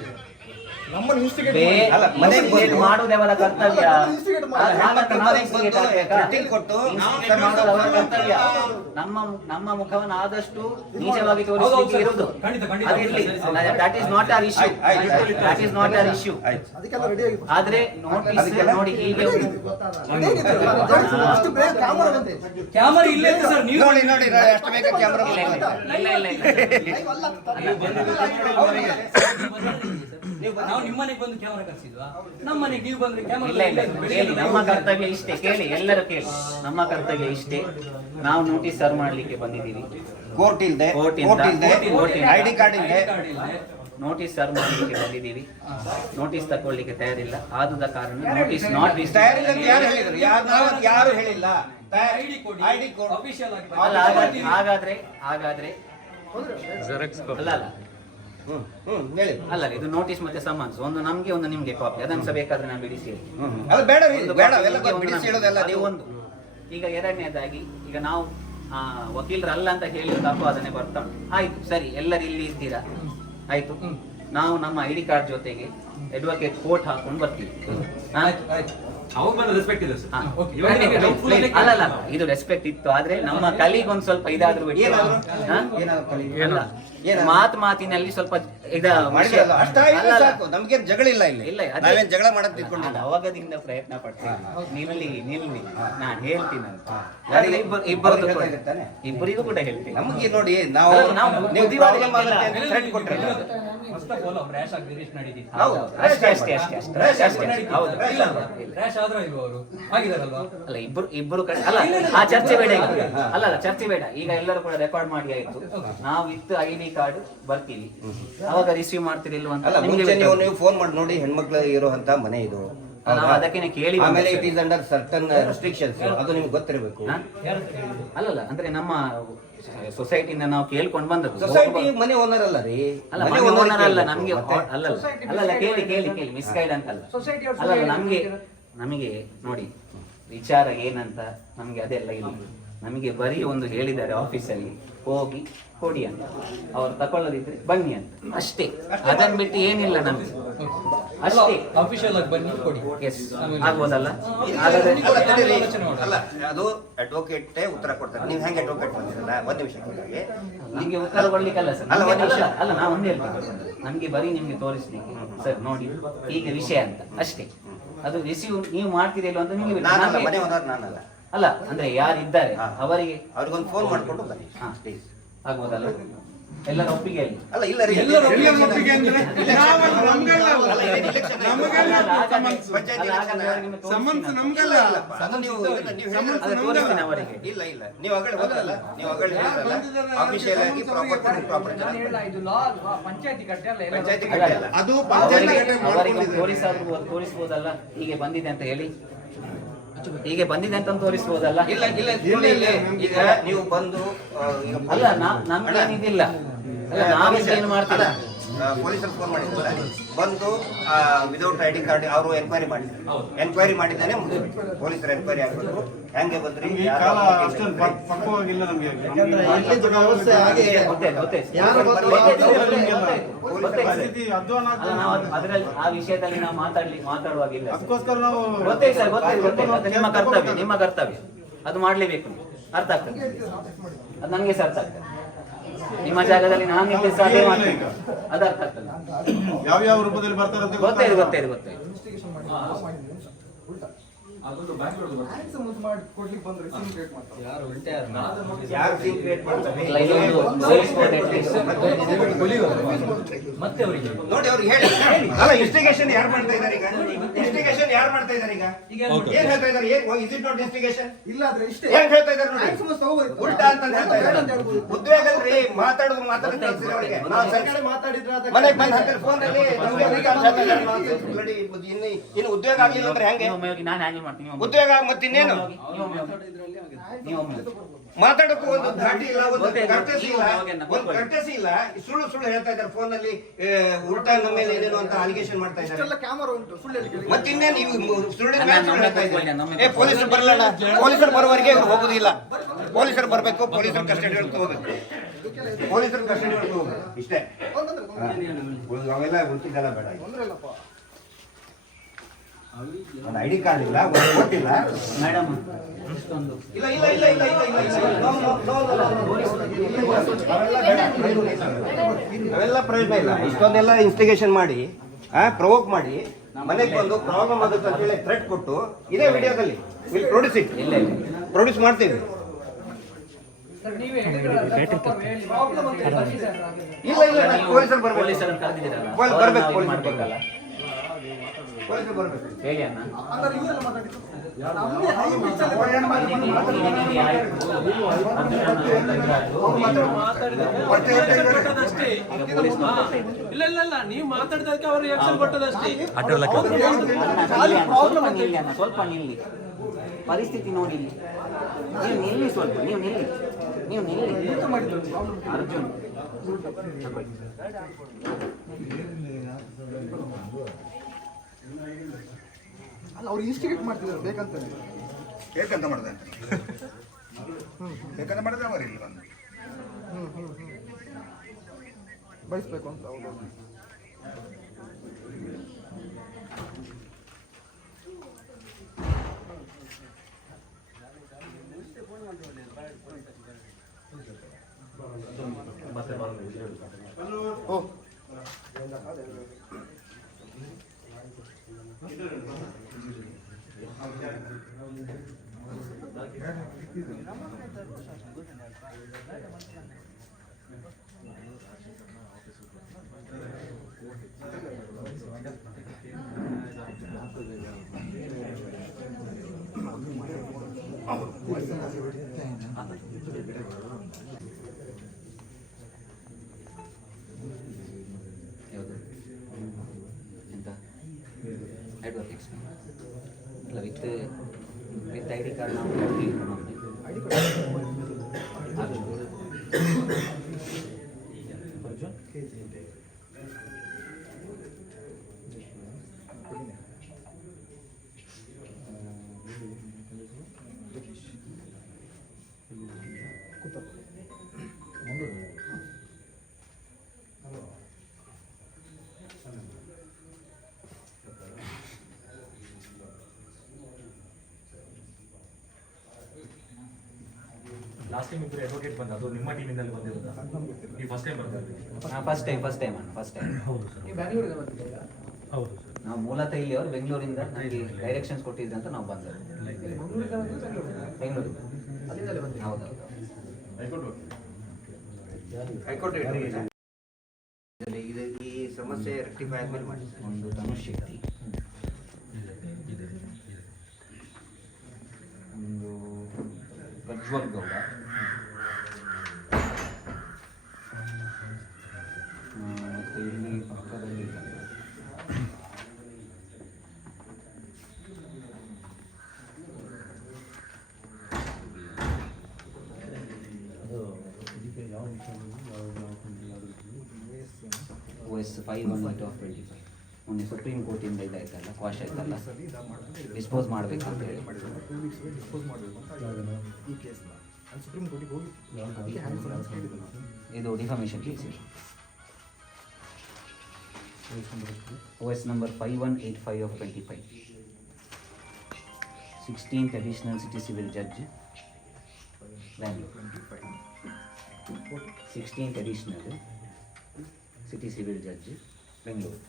ಅಲ್ಲ, ಮನೆಗೆ ಬಂದು ಮಾಡುವುದವರ ಕರ್ತವ್ಯ. ಚೀಟಿಂಗ್ ಕೊಟ್ಟು ಮಾಡೋದು ಅವರ ಕರ್ತವ್ಯ. ನಮ್ಮ ಮುಖವನ್ನು ಆದಷ್ಟು ನೀಚವಾಗಿ ತೋರಿಸಲಿಕ್ಕೆ ಇರುವುದು. That is not our issue. That is not our issue. ಆದ್ರೆ ನೋಟಿಸ್ ನೋಡಿ ಹೀಗೆ ಕ್ಯಾಮರಾ ಇಲ್ಲೇ ಇದೆ ಸರ್, ನೀವು ನೋಡಿ ನೋಡಿ ಅಷ್ಟು ಬೇಗ ಕ್ಯಾಮ್ರಾ ನಾವು ನಿಮ್ಮ ಮನೆಗೆ ಬಂದು ಕ್ಯಾಮರಾ ಕರ್ಸಿದ್ವಾ? ನಮ್ಮ ಮನೆಗೆ ನೀವು ಬಂದ್ರೆ ಕ್ಯಾಮರಾ ಇಲ್ಲ ಕೇಳಿ, ನಮ್ಮ ಕರ್ತವ್ಯ ಇಷ್ಟೇ. ಕೇಳಿ, ಎಲ್ಲರೂ ಕೇಳಿ, ನಮ್ಮ ಕರ್ತವ್ಯ ಇಷ್ಟೇ. ನಾವು ನೋಟಿಸ್ ಸರ್ವ್ ಮಾಡ್ಲಿಕ್ಕೆ ಬಂದಿದ್ದೀವಿ. ಕೋರ್ಟ್ ಇಲ್ದೆ, ಐಡಿ ಕಾರ್ಡ್ ಇಲ್ದೆ ನೋಟಿಸ್ ಸರ್ವ್ ಮಾಡಲಿಕ್ಕೆ ಬಂದಿದ್ದೀವಿ. ನೋಟಿಸ್ ತಗೊಳ್ಳಿಕ್ಕೆ ತಯಾರಿಲ್ಲ. ಆದ ಕಾರಣ ನೋಟಿಸ್ ನಾಟ್ ತಯಾರಿಲ್ಲ ಅಂತ ಯಾರು ಹೇಳಿದ್ರು? ಯಾರು ಹೇಳಿಲ್ಲ. ಐಡಿ ಕೋಡ್ ಅಫಿಷಿಯಲ್ ಆಗಿ ಹಾಗಾದ್ರೆ ಅಲ್ಲ ಹೇಳಿ. ಅಲ್ಲ ಇದು ನೋಟಿಸ್ ಮತ್ತೆ ಸಮನ್ಸ್, ಒಂದು ನಮ್ಗೆ ಒಂದು ನಿಮ್ಗೆ ಕಾಪಿ, ಅದನ್ನು ಸಹ ಬೇಕಾದ್ರೆ ನಾನು ಬಿಡಿಸಿ ಅಲ್ಲ ಬೇಡ ಬೇಡ, ಎಲ್ಲ ಬಿಡಿಸಿ ಹೇಳೋದೆಲ್ಲ ನೀವು. ಒಂದು ಈಗ ಎರಡನೇದಾಗಿ, ಈಗ ನಾವು ವಕೀಲರಲ್ಲ ಅಂತ ಹೇಳಿ ಅಪವಾದನೆ ಬರ್ತಾ ಉಂಟು. ಆಯ್ತು ಸರಿ, ಎಲ್ಲರೂ ಇಲ್ಲಿ ಇದ್ದೀರಾ, ಆಯ್ತು. ನಾವು ನಮ್ಮ ಐಡಿ ಕಾರ್ಡ್ ಜೊತೆಗೆ ಅಡ್ವೊಕೇಟ್ ಕೋರ್ಟ್ ಹಾಕೊಂಡು ಬರ್ತೀವಿ. ಅವಾಗ ಬಂದ ರೆಸ್ಪೆಕ್ಟ್ ಇದೆ ಸರ್. ಅಲ್ಲ ಇದು ರೆಸ್ಪೆಕ್ಟ್ ಇತ್ತು, ಆದ್ರೆ ನಮ್ಮ ಕಲಿಗೆ ಒಂದ್ ಸ್ವಲ್ಪ ಇದಾದ್ರೂ ಮಾತಿನಲ್ಲಿ ಸ್ವಲ್ಪ ಸಾಕು, ನಮ್ಗೇನ್ ಜಗಳ ಇಲ್ಲ ಇಲ್ಲಿ. ಇಲ್ಲ, ನಾವೇನ್ ಜಗಳ ಮಾಡಕ್ ತಿಳ್ಕೊಂಡಿಲ್ಲ. ಅವಾಗದಿಂದ ಪ್ರಯತ್ನ ಪಡ್ತೀನಿ. ನಿಲ್ಲಿ ನಾನು ಹೇಳ್ತೀನಿ ಅಂತ. ಇಬ್ಬರಿಗೂ ಕೂಡ ಹೇಳ್ತೀನಿ. ನಮ್ಗೆ ನೋಡಿ, ನಾವು ನೀವು ಪ್ರಾಬ್ಲಮ್ ಆಗುತ್ತೆ ಅಂತ ಥ್ರೆಟ್ ಕೊಟ್ರೆ ಫಸ್ಟ್ ಆಫ್ ಆಲ್ ರ್ಯಾಶ್ ಆಗಿ ರಿಜಿಸ್ಟರ್ ಮಾಡಿದ್ದೀವಿ. ಹೌದು, ಅಷ್ಟೇ. ಹೌದು, ರ್ಯಾಶ್ ಆದ್ರೆ ಇಲ್ವಾ ಅವರು ಆಗಿದಾರಲ್ವಾ? ಅಲ್ಲ ಇಬ್ಬರು ಕಡೆ ಅಲ್ಲ, ಆ ಚರ್ಚೆ ಬೇಡ ಈಗ. ಅಲ್ಲ ಚರ್ಚೆ ಬೇಡ ಈಗ. ಎಲ್ಲರೂ ಕೂಡ ರೆಕಾರ್ಡ್ ಮಾಡಿ ಆಯ್ತು. ನಾವು ವಿತ್ ಐಡಿ ಕಾರ್ಡ್ ಬರ್ತೀವಿ, ಅವಾಗ ರಿಸೀವ್ ಮಾಡ್ತಿರಿಲ್ವ ಅಂತ ಅಲ್ಲ, ಮುಂಚೆ ನೀವು ಫೋನ್ ಮಾಡಿ ನೋಡಿ, ಹೆಣ್ಮಕ್ಳು ಇರುವಂತ ಮನೆ ಇದು. ನಾವು ಅದಕ್ಕೆ ಕೇಳಿ. ಆಮೇಲೆ it is under certain restrictions, ಅದು ನಿಮ್ಗೆ ಗೊತ್ತಿರಬೇಕು. ಅಲ್ಲಲ್ಲ, ಅಂದ್ರೆ ನಮ್ಮ ಸೊಸೈಟಿಯಿಂದ ನಾವು ಕೇಳ್ಕೊಂಡು ಬಂದದ್ದು. ಸೊಸೈಟಿ ಮನೆ ಓನರ್ ಅಲ್ಲ ರೀ. ಅಲ್ಲ ಮನೆ ಓನರ್ ಅಲ್ಲ ನಮ್ಗೆ. ಅಲ್ಲಲ್ಲ ಕೇಳಿ ಮಿಸ್ಗೈಡ್ ಅಂತಲ್ಲ. ಅಲ್ಲಲ್ಲ ನಮಗೆ ನೋಡಿ ವಿಚಾರ ಏನಂತ ನಮ್ಗೆ ಅದೆಲ್ಲ ಇಲ್ಲ. ನಮಗೆ ಬರೀ ಒಂದು ಹೇಳಿದ್ದಾರೆ ಆಫೀಸಲ್ಲಿ ಹೋಗಿ ಕೊಡಿ ಅಂತ, ಅವ್ರು ತಕೊಳ್ಳೋದಿದ್ರೆ ಬನ್ನಿ ಅಂತ ಅಷ್ಟೇ. ಅದನ್ನ ಬಿಟ್ಟು ಏನಿಲ್ಲ ನಮ್ಗೆ, ಅಷ್ಟೇ. ಅಫಿಷಿಯಲ್ ಆಗಿ ಬನ್ನಿ ಕೊಡಿ. ಎಸ್ ಆಗ್ಬೋದಲ್ಲ? ಅಲ್ಲ, ಅದು ಅಡ್ವೊಕೇಟ್ ಉತ್ತರ ಕೊಡ್ತಾರೆ. ನೀವು ಹೆಂಗೆ ಅಡ್ವೊಕೇಟ್ ಬಂದಿರಲ್ಲ, ಒಂದು ನಿಮಿಷ ನಿಮ್ಗೆ ಉತ್ತರ ಕೊಡ್ಲಿಕ್ಕಲ್ಲ ಸರ್. ಅಲ್ಲ ನಾವು ಒಂದೇ ಹೇಳ್ತೀವಿ, ನಮ್ಗೆ ಬರೀ ನಿಮ್ಗೆ ತೋರಿಸ್ಲಿಕ್ಕೆ ಸರ್ ನೋಡಿ ಹೀಗೆ ವಿಷಯ ಅಂತ ಅಷ್ಟೇ. ಅದು ರಿಸೀವ್ ನೀವು ಮಾಡ್ತೀರಿಲ್ಲ ಅಂತ ನಿಮಗೆ ಮನೆ ಓನರ್ ನಾನಲ್ಲ. ಅಲ್ಲ ಅಂದ್ರೆ ಯಾರಿದ್ದಾರೆ ಅವರಿಗೆ ಅವ್ರಿಗೊಂದು ಫೋನ್ ಮಾಡ್ಕೊಂಡು ಬನ್ನಿ ಪ್ಲೀಸ್. ಆಗ್ಬೋದಲ್ಲ? ಎಲ್ಲರ ಒಪ್ಪಿಗೆ ಅಲ್ಲಿ ಅಲ್ಲ, ಇಲ್ಲ ರೀ, ಇಲ್ಲ ಇಲ್ಲ, ನೀವು ಅಗಡೆ ಹೋದ್ರಲ್ಲ, ನೀವು ಅಗಡೆ ಆಫೀಷಿಯಲ್ ಆಗಿ ಪಂಚಾಯತಿ ಕಟ್ಟೆ ಅಲ್ಲ ಅದು. ಅವರಿಗೆ ತೋರಿಸಬಹುದಲ್ಲ ಹೀಗೆ ಬಂದಿದೆ ಅಂತ ಹೇಳಿ, ಹೀಗೆ ಬಂದಿದೆ ಅಂತ ತೋರಿಸಬಹುದಲ್ಲ? ಇಲ್ಲ ಇಲ್ಲ, ಈಗ ನೀವು ಬಂದು ಅಲ್ಲ ನಮ್ಗೇನಿದಿಲ್ಲ. ಅಲ್ಲ ನಾವೇನು ಮಾಡ್ತೀರಾ? ಪೊಲೀಸರು ಫೋನ್ ಮಾಡಿದ್ದಾರೆ, ಬಂದು ವಿದೌಟ್ ಐಡಿ ಕಾರ್ಡ್ ಅವರು ಎನ್ಕ್ವೈರಿ ಮಾಡಿದ್ದಾರೆ. ಎನ್ಕ್ವೈರಿ ಮಾಡಿದ್ದಾನೆ ಪೊಲೀಸರು ಎನ್ಕ್ವೈರಿ ಆಗ್ಬೇಕು. ಹೆಂಗೆ ಬಂದ್ರಿ? ಪಕ್ವವಾಗಿಲ್ಲ ನಮಗೆ. ಅದರಲ್ಲಿ ಆ ವಿಷಯದಲ್ಲಿ ನಾವು ಮಾತಾಡುವಾಗಿಲ್ಲ. ಅದಕ್ಕೋಸ್ಕರ ನಾವು ಗೊತ್ತೇ ಸರ್, ಗೊತ್ತೇ. ನಿಮ್ಮ ಕರ್ತವ್ಯ ಅದು ಮಾಡ್ಲೇಬೇಕು. ಅರ್ಥ ಆಗ್ತದೆ ಅದು ನನಗೆ ಸಹ ಅರ್ಥ ಆಗ್ತದೆ. ನಿಮ್ಮ ಜಾಗದಲ್ಲಿ ನಾನು ನಿಮಗೆ ಸಾಧ್ಯ ಮಾಡ್ತೀನಿ, ಅದು ಅರ್ಥ ಆಗ್ತದೆ. ಯಾವ ರೂಪದಲ್ಲಿ ಬರ್ತಾರೆ ಅಂತ ಗೊತ್ತಾಯ್ತು. ಯಾರು ಸೀಕ್ರೆಟ್ ಮಾಡ್ತಾರೆ ಮತ್ತೆ ಅವರಿಗೆ ನೋಡಿ, ಅವ್ರಿಗೆ ಹೇಳಿ. ಅಲ್ಲ, ಇನ್ವೆಸ್ಟಿಗೇಷನ್ ಯಾರು ಮಾಡ್ತಾ ಇದ್ದಾರೆ ಈಗ? ಇನ್ವೆಸ್ಟಿಗೇಷನ್ ಯಾರು ಮಾಡ್ತಾ ಇದ್ದಾರೆ ಈಗ? ಈಗ ಯಾರು Okay. ಏನ್ ಹೇಳ್ತಾ ಇದ್ದಾರೆ? Is it not investigation? ಇಲ್ಲ ಆದ್ರೆ ಇಷ್ಟೇ ಏನ್ ಹೇಳ್ತಾ ಇದ್ದಾರೆ ನೋಡಿ? ಸಮಸ್ಯೆ ಹೋಗೋದು. ಉಲ್ಟಾ ಅಂತ ಹೇಳ್ತಾ ಇದ್ದಾರೆ. ಉದ್ವೇಗ ಅಲ್ರಿ, ಮಾತಾಡೋದು ಕಳ್ಸಿದ್ರೆ ಅವ್ರಿಗೆ. ನಾವು ಸರ್ಕಾರ ಮಾತಾಡಿದ್ರೆ ಅದಕ್ಕೆ ಮನೆಗೆ ಬಂದು ಹಾಕಿದ್ರೆ ಫೋನ್ ಅಲ್ಲಿ ನಮ್ಗೆ ಅವ್ರಿಗೆ ಅಂತ ಹೇಳ್ತಾ ಇದ್ದಾರೆ. ನಾವು bloody ಇನ್ನು ಉದ್ವೇಗ ಆಗ್ಲಿಲ್ಲ ಅಂದ್ರೆ ಹೆಂಗೆ? ನೀವು ಒಮ್ಮೆ ಹೋಗಿ, ನಾನು ಹ್ಯಾಂಡಲ್ ಮಾಡ್ತೀನಿ, ನೀವು ಒಮ್ಮೆ ಉದ್ವೇಗ ಮತ್ತಿನ್ನೇನು? ನೀವು ಒಮ್ಮೆ ಹೋಗಿ. ನೀವು ಒಮ್ಮೆ ಹೋಗಿ. ಮಾತಾಡಕ್ಕೂ ಒಂದು ಧಾಟಿ ಇಲ್ಲ, ಒಂದು ಗೊತ್ತೇ ಇಲ್ಲ. ಕರ್ಟಸಿ ಇಲ್ಲ, ನೀವು ಒಂದು ಕರ್ಟಸಿ ಇಲ್ಲ. ಸುಳ್ಳು ಸುಳ್ಳು ಹೇಳ್ತಾ ಇದ್ದಾರೆ ಫೋನ್ ಅಲ್ಲಿ. ಉಲ್ಟಾ ನಮ್ಮ ಮೇಲೆ ಏನೇನೋ ಅಂತ ಅಲಿಗೇಷನ್ ಮಾಡ್ತಾ ಇದ್ದಾರೆ. ಇಷ್ಟೆಲ್ಲ ಕ್ಯಾಮರಾ ಉಂಟು ಸುಳ್ಳು ಹೇಳಿಕೆ. ಮತ್ತಿನ್ನೇನು ಇವು ಸುಳ್ಳಿನ ನಮ್ಮ ಮ್ಯಾಚ್ ಹೇಳ್ತಾ ನಮ್ಮ ಇದ್ದಾರೆ. ಪೊಲೀಸರು ಬರಲ್ಲ, ಪೊಲೀಸರು ಬರುವವರೆಗೆ ಇವ್ರು ಹೋಗುದಿಲ್ಲ. ಪೊಲೀಸರು ಬರಬೇಕು, ಪೊಲೀಸರು ಕಸ್ಟಡಿ ಹಿಡ್ಕೊ ಹೋಗ್ಬೇಕು, ಪೊಲೀಸರು ಕಸ್ಟಡಿ ಹಿಡ್ಕೊ ಹೋಗ್ಬೇಕು, ಇಷ್ಟೇ. ಅವೆಲ್ಲ ಉಳ್ತಿದ್ದೆಲ್ಲ ಬೇಡ. ಒಂದು ಐಡಿ ಕಾರ್ಡ್ ಇಲ್ಲ, ಒಂದು ವೋಟ್ ಇಲ್ಲ. ಮೇಡಮ್ ಇಲ್ಲ ಇಲ್ಲ ಇಲ್ಲ ಇಲ್ಲ ಇಲ್ಲ ಇಲ್ಲ ಇಲ್ಲ. No, no, no, no, no. ಅವೆಲ್ಲ ಪ್ರಯೋಜನ ಇಲ್ಲ. ಇಷ್ಟೊಂದೆಲ್ಲ ಇನ್ವೆಸ್ಟಿಗೇಷನ್ ಮಾಡಿ ಪ್ರವೋಕ್ ಮಾಡಿ ಮನೆಗೆ ಬಂದು ಪ್ರಾಬ್ಲಮ್ ಆಗುತ್ತೆ ಅಂತ ಹೇಳಿ ಥ್ರೆಟ್ ಕೊಟ್ಟು ಇದೇ ವಿಡಿಯೋದಲ್ಲಿ ವಿಲ್ ಪ್ರೊಡ್ಯೂಸ್ ಇಟ್. ಪ್ರೊಡ್ಯೂಸ್ ಮಾಡ್ತೀವಿ. ಇಲ್ಲ ಇಲ್ಲ ಪೊಲೀಸರು ಬರ್ಬೇಕು, ಪೊಲೀಸರನ್ನು ಕರೆದಿದ್ದೀರಲ್ಲ, ಬರ್ಬೇಕು, ಅವ್ರನ್ನ ಮಾಡ್ಬೇಕಲ್ಲ. ಪೊಲೀಸರು ಬರ್ಬೇಕು. ಹೇಳಿ ಅಣ್ಣ. ಅಂದ್ರೆ ಇವರೆಲ್ಲ ಮಾತಾಡಿದ್ದು ಇಲ್ಲ ಇಲ್ಲ ಇಲ್ಲ, ನೀವು ಮಾತಾಡಿದಕ್ಕೆ ಅವ್ರು ರಿಯಾಕ್ಷನ್ ಕೊಟ್ಟದಷ್ಟೇ. ಸ್ವಲ್ಪ ನಿಲ್ಲಿ, ಪರಿಸ್ಥಿತಿ ನೋಡಿ ಇಲ್ಲಿ. ನೀವು ನಿಲ್ಲಿ, ಸ್ವಲ್ಪ ನೀವು ನಿಲ್ಲಿ, ನೀವು ನಿಲ್ಲಿ. ಅರ್ಜುನ್ ಅಲ್ಲ ಅವ್ರು ಇನ್ಸ್ಟಿಗೇಟ್ ಮಾಡ್ತಿದ್ದಾರೆ ಬೇಕಂತಾನೆ. ಬೇಕಂತ ಮಾಡಿದೆ ಬೇಕಂತ ಮಾಡಿದ್ರೆ ಅವರು ಇಲ್ಲಿ ಬಂದು ಬಯಸ್ಬೇಕು ಅಂತ ಹೌದು. ಎಂತ ಅಡ್ವೊಕೇಟ್ಸ್ ಅಲ್ಲ, ವಿತ್ ಐ ಡಿ ಕಾರ್ಡ್ ನಾವು ಲಾಸ್ಟ್ ಟೈಮ್ ಇಬ್ಬರು ಅಡ್ವೊಕೇಟ್ ಬಂದ, ಅದು ನಿಮ್ಮ ಟೀಮಿಂದಲ್ಲಿ ಬಂದಿರೋದಾ? ನೀವು ಫಸ್ಟ್ ಟೈಮ್ ಬರ್ತಿದ್ರಿ? First time. ಹೌದು ಸರ್. ಹೌದು ಸರ್. ನಾವು ಮೂಲತಃ ಇಲ್ಲಿ ಅವರು ಬೆಂಗಳೂರಿಂದ ನನಗೆ ಡೈರೆಕ್ಷನ್ಸ್ ಕೊಟ್ಟಿದ್ರೆ ಅಂತ ನಾವು ಬಂದದ್ದು. ಬೆಂಗಳೂರಿಂದ. ಹೌದೌದು. ಹೈಕೋರ್ಟ್ ಇದು ಈ ಸಮಸ್ಯೆ ರೆಕ್ಟಿಫೈ ಆದ್ಮೇಲೆ ಮಾಡಿ. ಒಂದು ಧನುಷ್ ಶೆಟ್ಟಿ, ಒಂದು ಪ್ರಜ್ವಲ್ ಗೌಡ, ಮತ್ತು ಇಲ್ಲಿ ಪಕ್ಕದಲ್ಲಿ OS 518/25 ಮೊನ್ನೆ ಸುಪ್ರೀಂ ಕೋರ್ಟಿಂದ ಇದಾಯ್ತಲ್ಲ, ಕ್ವಾಶ್ ಆಯ್ತಲ್ಲ, ಡಿಸ್ಪೋಸ್ ಮಾಡಬೇಕಂತ ಹೇಳಿ. ಡಿಸ್ಪೋಸ್ ಮಾಡಬೇಕು ಅಂತ ಈ ಕೇಸ್ನ ಅಲ್ಲಿ ಸುಪ್ರೀಂ ಕೋರ್ಟಿಗೆ ಹೋಗಿ ಅದಕ್ಕೆ ಇದು defamation case. OS number 5185/25, 16th additional city civil judge Bangalore. 16th additional city civil judge Bengaluru.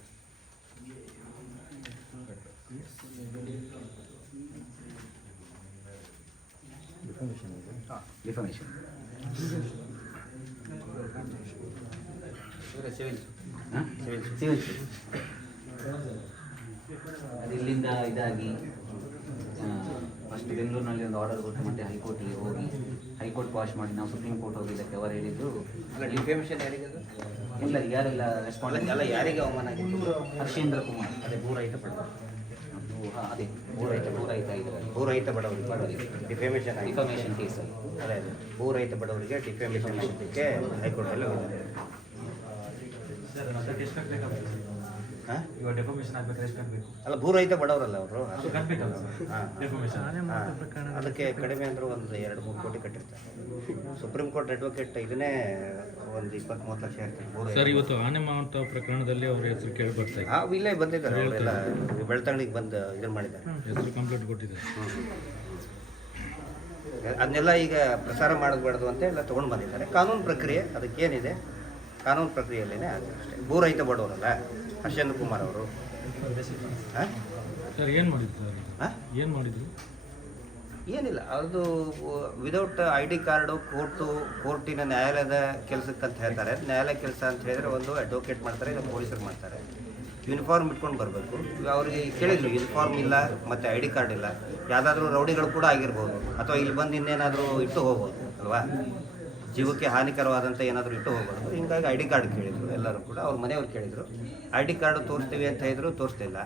Defamation civil. ಅದಿಲ್ಲಿ ಅಲ್ಲಿಂದ ಇದಾಗಿ ಫಸ್ಟ್ ಬೆಂಗಳೂರಿನಲ್ಲಿ ಒಂದು ಆರ್ಡರ್ ಕೊಟ್ಟು ಮತ್ತೆ ಹೈಕೋರ್ಟಿಗೆ ಹೋಗಿ ಹೈಕೋರ್ಟ್ ವಾಶ್ ಮಾಡಿ ನಾವು ಸುಪ್ರೀಂ ಕೋರ್ಟ್ ಹೋಗಿದ್ದಕ್ಕೆ ಅವರು ಹೇಳಿದ್ದು ಅಲ್ಲ ಡಿಫೇಮೇಷನ್ ಯಾರಿಗೆ ಇಲ್ಲ ಯಾರೆಲ್ಲ ರೆಸ್ಪಾಂಡ್ ಎಲ್ಲ ಯಾರಿಗೆ ಅವಮಾನ ಆಗಿತ್ತು? ಹರ್ಷೇಂದ್ರ ಕುಮಾರ್ ಅದೇ ಭೂರಹಿತ ಪಡೆದ ಅದೇ ಭೂರಹಿತ ಇದರಲ್ಲಿ ಭೂರಹಿತ ಬಡವರಿಗೆ ಡಿಫೇಮೇಷನ್ ಡಿಫಮೇಷನ್ ಕೇಸಲ್ಲಿ ಅದೇ ಭೂರಹಿತ ಬಡವರಿಗೆ ಡಿಫೇಮೇಷನ್ ಮಾಡೋದಕ್ಕೆ ಹೈಕೋರ್ಟಲ್ಲಿ ಹೋಗಿದ್ದಾರೆ. ಹಾಂ? ಅಲ್ಲ ಭೂರಹಿತ ಬಡವರಲ್ಲ ಅವರು. ಅದಕ್ಕೆ ಕಡಿಮೆ ಅಂದ್ರೆ ಒಂದು 2-3 ಕೋಟಿ ಕಟ್ಟಿರ್ತಾರೆ. ಸುಪ್ರೀಂ ಕೋರ್ಟ್ ಅಡ್ವೊಕೇಟ್ ಇದನ್ನೇ ಒಂದು 20-30 ಲಕ್ಷ ಇರ್ತಾರೆ. ಸರ್ ಇವತ್ತು ಆನೆ ಮಾವಂತ ಪ್ರಕರಣದಲ್ಲಿ ಅವ್ರ ಹೆಸರು ಕೇಳಿ ಬರ್ತಾ ಇದೆ. ಇಲ್ಲೇ ಬಂದಿದ್ದಾರೆ ಅವರೆಲ್ಲ ಬೆಳ್ತಂಗಡಿಗೆ ಬಂದು ಇದನ್ನು ಮಾಡಿದ್ದಾರೆ, ಹೆಸರು ಕಂಪ್ಲೇಂಟ್ ಕೊಟ್ಟಿದ್ದಾರೆ. ಅದನ್ನೆಲ್ಲ ಈಗ ಪ್ರಸಾರ ಮಾಡಬಾರ್ದು ಅಂತ ಎಲ್ಲ ತೊಗೊಂಡು ಬಂದಿದ್ದಾರೆ. ಕಾನೂನು ಪ್ರಕ್ರಿಯೆ ಅದಕ್ಕೇನಿದೆ ಕಾನೂನು ಪ್ರಕ್ರಿಯೆಯಲ್ಲೇ ಆಗಿದೆ ಅಷ್ಟೇ. ಭೂರಹಿತ ಬಡವರಲ್ಲ ಹರ್ಷೇಂದ್ರ ಕುಮಾರ್ ಅವರು. ಸರ್ ಏನು ಮಾಡಿದ್ರು ಸರ್? ಏನು ಮಾಡಿದ್ರು? ಏನಿಲ್ಲ, ಅದು ವಿದೌಟ್ ID ಕಾರ್ಡು ಕೋರ್ಟಿನ ನ್ಯಾಯಾಲಯದ ಕೆಲಸಕ್ಕೆ ಅಂತ ಹೇಳ್ತಾರೆ. ನ್ಯಾಯಾಲಯ ಕೆಲಸ ಅಂತ ಹೇಳಿದ್ರೆ ಒಂದು ಅಡ್ವೊಕೇಟ್ ಮಾಡ್ತಾರೆ, ಇಲ್ಲ ಪೊಲೀಸರು ಮಾಡ್ತಾರೆ. ಯೂನಿಫಾರ್ಮ್ ಇಟ್ಕೊಂಡು ಬರಬೇಕು. ಅವ್ರಿಗೆ ಕೇಳಿದ್ರು ಯೂನಿಫಾರ್ಮ್ ಇಲ್ಲ ಮತ್ತು ID ಕಾರ್ಡ್ ಇಲ್ಲ, ಯಾವುದಾದ್ರೂ ರೌಡಿಗಳು ಕೂಡ ಆಗಿರ್ಬೋದು, ಅಥವಾ ಇಲ್ಲಿ ಬಂದು ಇನ್ನೇನಾದರೂ ಇಟ್ಟು ಹೋಗ್ಬೋದು ಅಲ್ವಾ, ಜೀವಕ್ಕೆ ಹಾನಿಕರವಾದಂಥ ಏನಾದರೂ ಇಟ್ಟು ಹೋಗ್ಬೋದು. ಹಿಂಗಾಗಿ ID ಕಾರ್ಡ್ ಕೇಳಿದರು ಎಲ್ಲರೂ ಕೂಡ. ಅವ್ರ ಮನೆಯವ್ರು ಕೇಳಿದರು, ID ಕಾರ್ಡು ತೋರಿಸ್ತೀವಿ ಅಂತ ಹೇಳಿದ್ರು, ತೋರಿಸ್ತಿಲ್ಲ.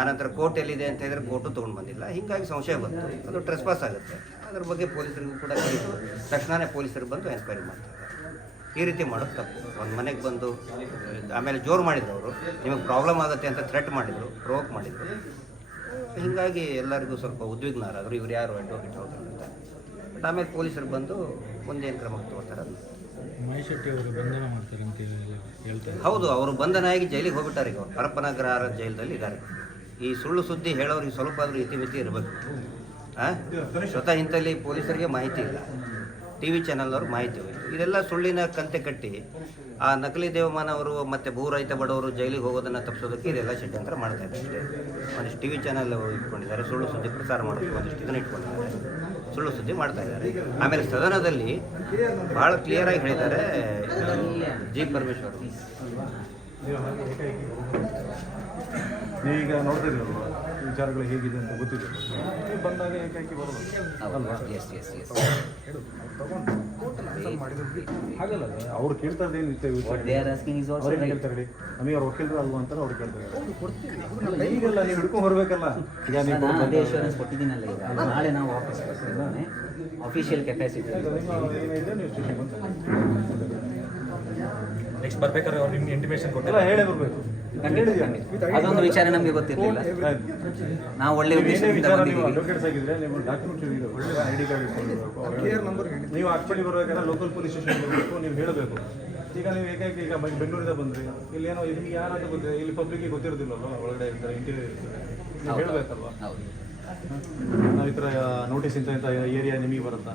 ಆನಂತರ ಕೋರ್ಟ್ ಎಲ್ಲಿದೆ ಅಂತ ಹೇಳಿದ್ರೆ ಕೋರ್ಟು ತೊಗೊಂಡು ಬಂದಿಲ್ಲ. ಹೀಗಾಗಿ ಸಂಶಯ ಬಂತು, ಅದು ಟ್ರೆಸ್ಪಾಸ್ ಆಗುತ್ತೆ. ಅದ್ರ ಬಗ್ಗೆ ಪೊಲೀಸರಿಗೂ ಕೂಡ ಕೇಳಿದ್ರು. ತಕ್ಷಣವೇ ಪೊಲೀಸರು ಬಂದು ಎನ್ಕ್ವೈರಿ ಮಾಡ್ತಾರೆ. ಈ ರೀತಿ ಮಾಡೋದು ತಪ್ಪು. ಒಂದು ಮನೆಗೆ ಬಂದು ಆಮೇಲೆ ಜೋರು ಮಾಡಿದ್ರು ಅವರು, ನಿಮಗೆ ಪ್ರಾಬ್ಲಮ್ ಆಗುತ್ತೆ ಅಂತ ಥ್ರೆಟ್ ಮಾಡಿದರು, ಪ್ರೊವೋಕ್ ಮಾಡಿದರು. ಹೀಗಾಗಿ ಎಲ್ಲರಿಗೂ ಸ್ವಲ್ಪ ಉದ್ವಿಗ್ನರಾದರು, ಇವ್ರು ಯಾರು ಅಡ್ವೊಕೇಟ್ ಹೋದ್ರು ಅಂತ. ಬಟ್ ಆಮೇಲೆ ಪೊಲೀಸರು ಬಂದು ಮುಂದೇನು ಕ್ರಮ ತಗೋತಾರೆ ಅದು. ಮಹೇಶ್ ಶೆಟ್ಟಿ ಅವರು ಬಂಧನ ಮಾಡ್ತಾರೆ ಅಂತ ಹೇಳ್ತಾರೆ. ಹೌದು, ಅವರು ಬಂಧನಾಗಿ ಜೈಲಿಗೆ ಹೋಗ್ಬಿಟ್ಟಾರೆ. ಈಗ ಪರಪ್ಪನಗ್ರಹಾರ ಜೈಲಲ್ಲಿ ಇದ್ದಾರೆ. ಈ ಸುಳ್ಳು ಸುದ್ದಿ ಹೇಳೋರಿಗೆ ಸ್ವಲ್ಪ ಆದರೂ ಇತಿಮಿತಿ ಇರಬೇಕು. ಸ್ವತಃ ಇಂಥಲ್ಲಿ ಪೊಲೀಸರಿಗೆ ಮಾಹಿತಿ ಇಲ್ಲ, TV ಚಾನಲ್ನವ್ರು ಮಾಹಿತಿ ಹೋಯಿತು. ಇದೆಲ್ಲ ಸುಳ್ಳಿನ ಕಂತೆ ಕಟ್ಟಿ ಆ ನಕಲಿ ದೇವಮಾನ ಅವರು ಮತ್ತು ಭೂರಹಿತ ಬಡವರು ಜೈಲಿಗೆ ಹೋಗೋದನ್ನು ತಪ್ಪಿಸೋದಕ್ಕೆ ಇದೆಲ್ಲ ಷಡ್ಯಂತ್ರ ಮಾಡ್ತಾ ಇದ್ದಾರೆ. ಒಂದಿಷ್ಟು TV ಚಾನಲ್ ಇಟ್ಕೊಂಡಿದ್ದಾರೆ, ಸುಳ್ಳು ಸುದ್ದಿ ಪ್ರಸಾರ ಮಾಡೋದಕ್ಕೆ ಒಂದಿಷ್ಟು ಇದನ್ನು ಇಟ್ಕೊಂಡಿದ್ದಾರೆ, ಸುಳ್ಳು ಸುದ್ದಿ ಮಾಡ್ತಾ ಇದ್ದಾರೆ. ಆಮೇಲೆ ಸದನದಲ್ಲಿ ಭಾಳ ಕ್ಲಿಯರಾಗಿ ಹೇಳಿದ್ದಾರೆ ಜಿ ಪರಮೇಶ್ವರ್. ನೀವೀಗ ನೋಡ್ತಿದ್ದೀರಲ್ವ ವಿಚಾರಗಳು ಹೇಗಿದೆ ಅಂತ ಗೊತ್ತಿದೆ, ನೀವು ಬಂದಾಗ ಏಕಾಏಕಿ ಬರೋದು ಹಾಗಲ್ಲ. ಅವ್ರು ಕೇಳ್ತಾ ಇದ್ದೇನು ಅವ್ರೇನು ಕೇಳ್ತಾರೆ ಹೇಳಿ, ನಮಗೆ ಅವ್ರು ವಕೀಲರು ಅಲ್ವಾ ಅಂತಾರೆ, ಅವ್ರು ಕೇಳ್ತಾರೆ. ಈಗೆಲ್ಲ ನೀವು ಹಿಡ್ಕೊಂಡು ಬರಬೇಕಲ್ಲ. ಈಗ ನೀವು ಅಶ್ಯೂರೆನ್ಸ್ ಕೊಟ್ಟಿದ್ದೀನಲ್ಲ, ಈಗ ನಾಳೆ ನಾವು ವಾಪಸ್ ಅಫಿಷಿಯಲ್ ಕೆಪಾಸಿಟಿ ಏನಿದೆ ನೀವು ಸ್ಟೇಷನ್ ಬಂದು ನೆಕ್ಸ್ಟ್ ಬರ್ಬೇಕಾದ್ರೆ ಅವ್ರು ನಿಮ್ಗೆ ಇಂಟಿಮೇಷನ್ ಎಲ್ಲ ಕೊಟ್ಟಿಲ್ಲ. ಹೇಳೇ ಬರಬೇಕು. ಅದೊಂದು ವಿಚಾರ ನಮಗೆ ಗೊತ್ತಿರಲಿಲ್ಲ. ನಾವು ಒಳ್ಳೆ ಉದ್ದೇಶದಿಂದ ಬಂದಿದ್ದೀವಿ. ಅಡ್ವೊಕೇಟ್ಸ್ ಆಗಿದ್ರೆ ನಿಮ್ಮ ಡಾಕ್ಯುಮೆಂಟ್ಸ್ ಇದೆ, ಒಳ್ಳೆ ID ಕಾರ್ಡ್ ಇಟ್ಕೊಂಡು ನೀವು ಆಕ್ಚುಲಿ ಬರಬೇಕಾದ್ರೆ ಲೋಕಲ್ ಪೊಲೀಸ್ ಸ್ಟೇಷನ್ ಬರಬೇಕು, ನೀವು ಹೇಳಬೇಕು. ಈಗ ನೀವು ಏಕಾಏಕಿ ಈಗ ಬೆಂಗಳೂರಿಂದ ಬಂದ್ರಿ, ಇಲ್ಲಿ ಏನೋ ನಿಮ್ಗೆ ಯಾರಾದ್ರೂ ಗೊತ್ತಿದೆ, ಇಲ್ಲಿ ಪಬ್ಲಿಕ್ಗೆ ಗೊತ್ತಿರೋದಿಲ್ಲಲ್ವ, ಒಳಗಡೆ ಇರ್ತಾರೆ, ಇಂಟೀರಿಯರ್ ಇರ್ತಾರೆ, ನೀವು ಹೇಳಬೇಕಲ್ವ. ನಾವು ಈ ಥರ ನೋಟಿಸ್ ಇಂಥ ಏರಿಯಾ ನಿಮಗೆ ಬರುತ್ತಾ,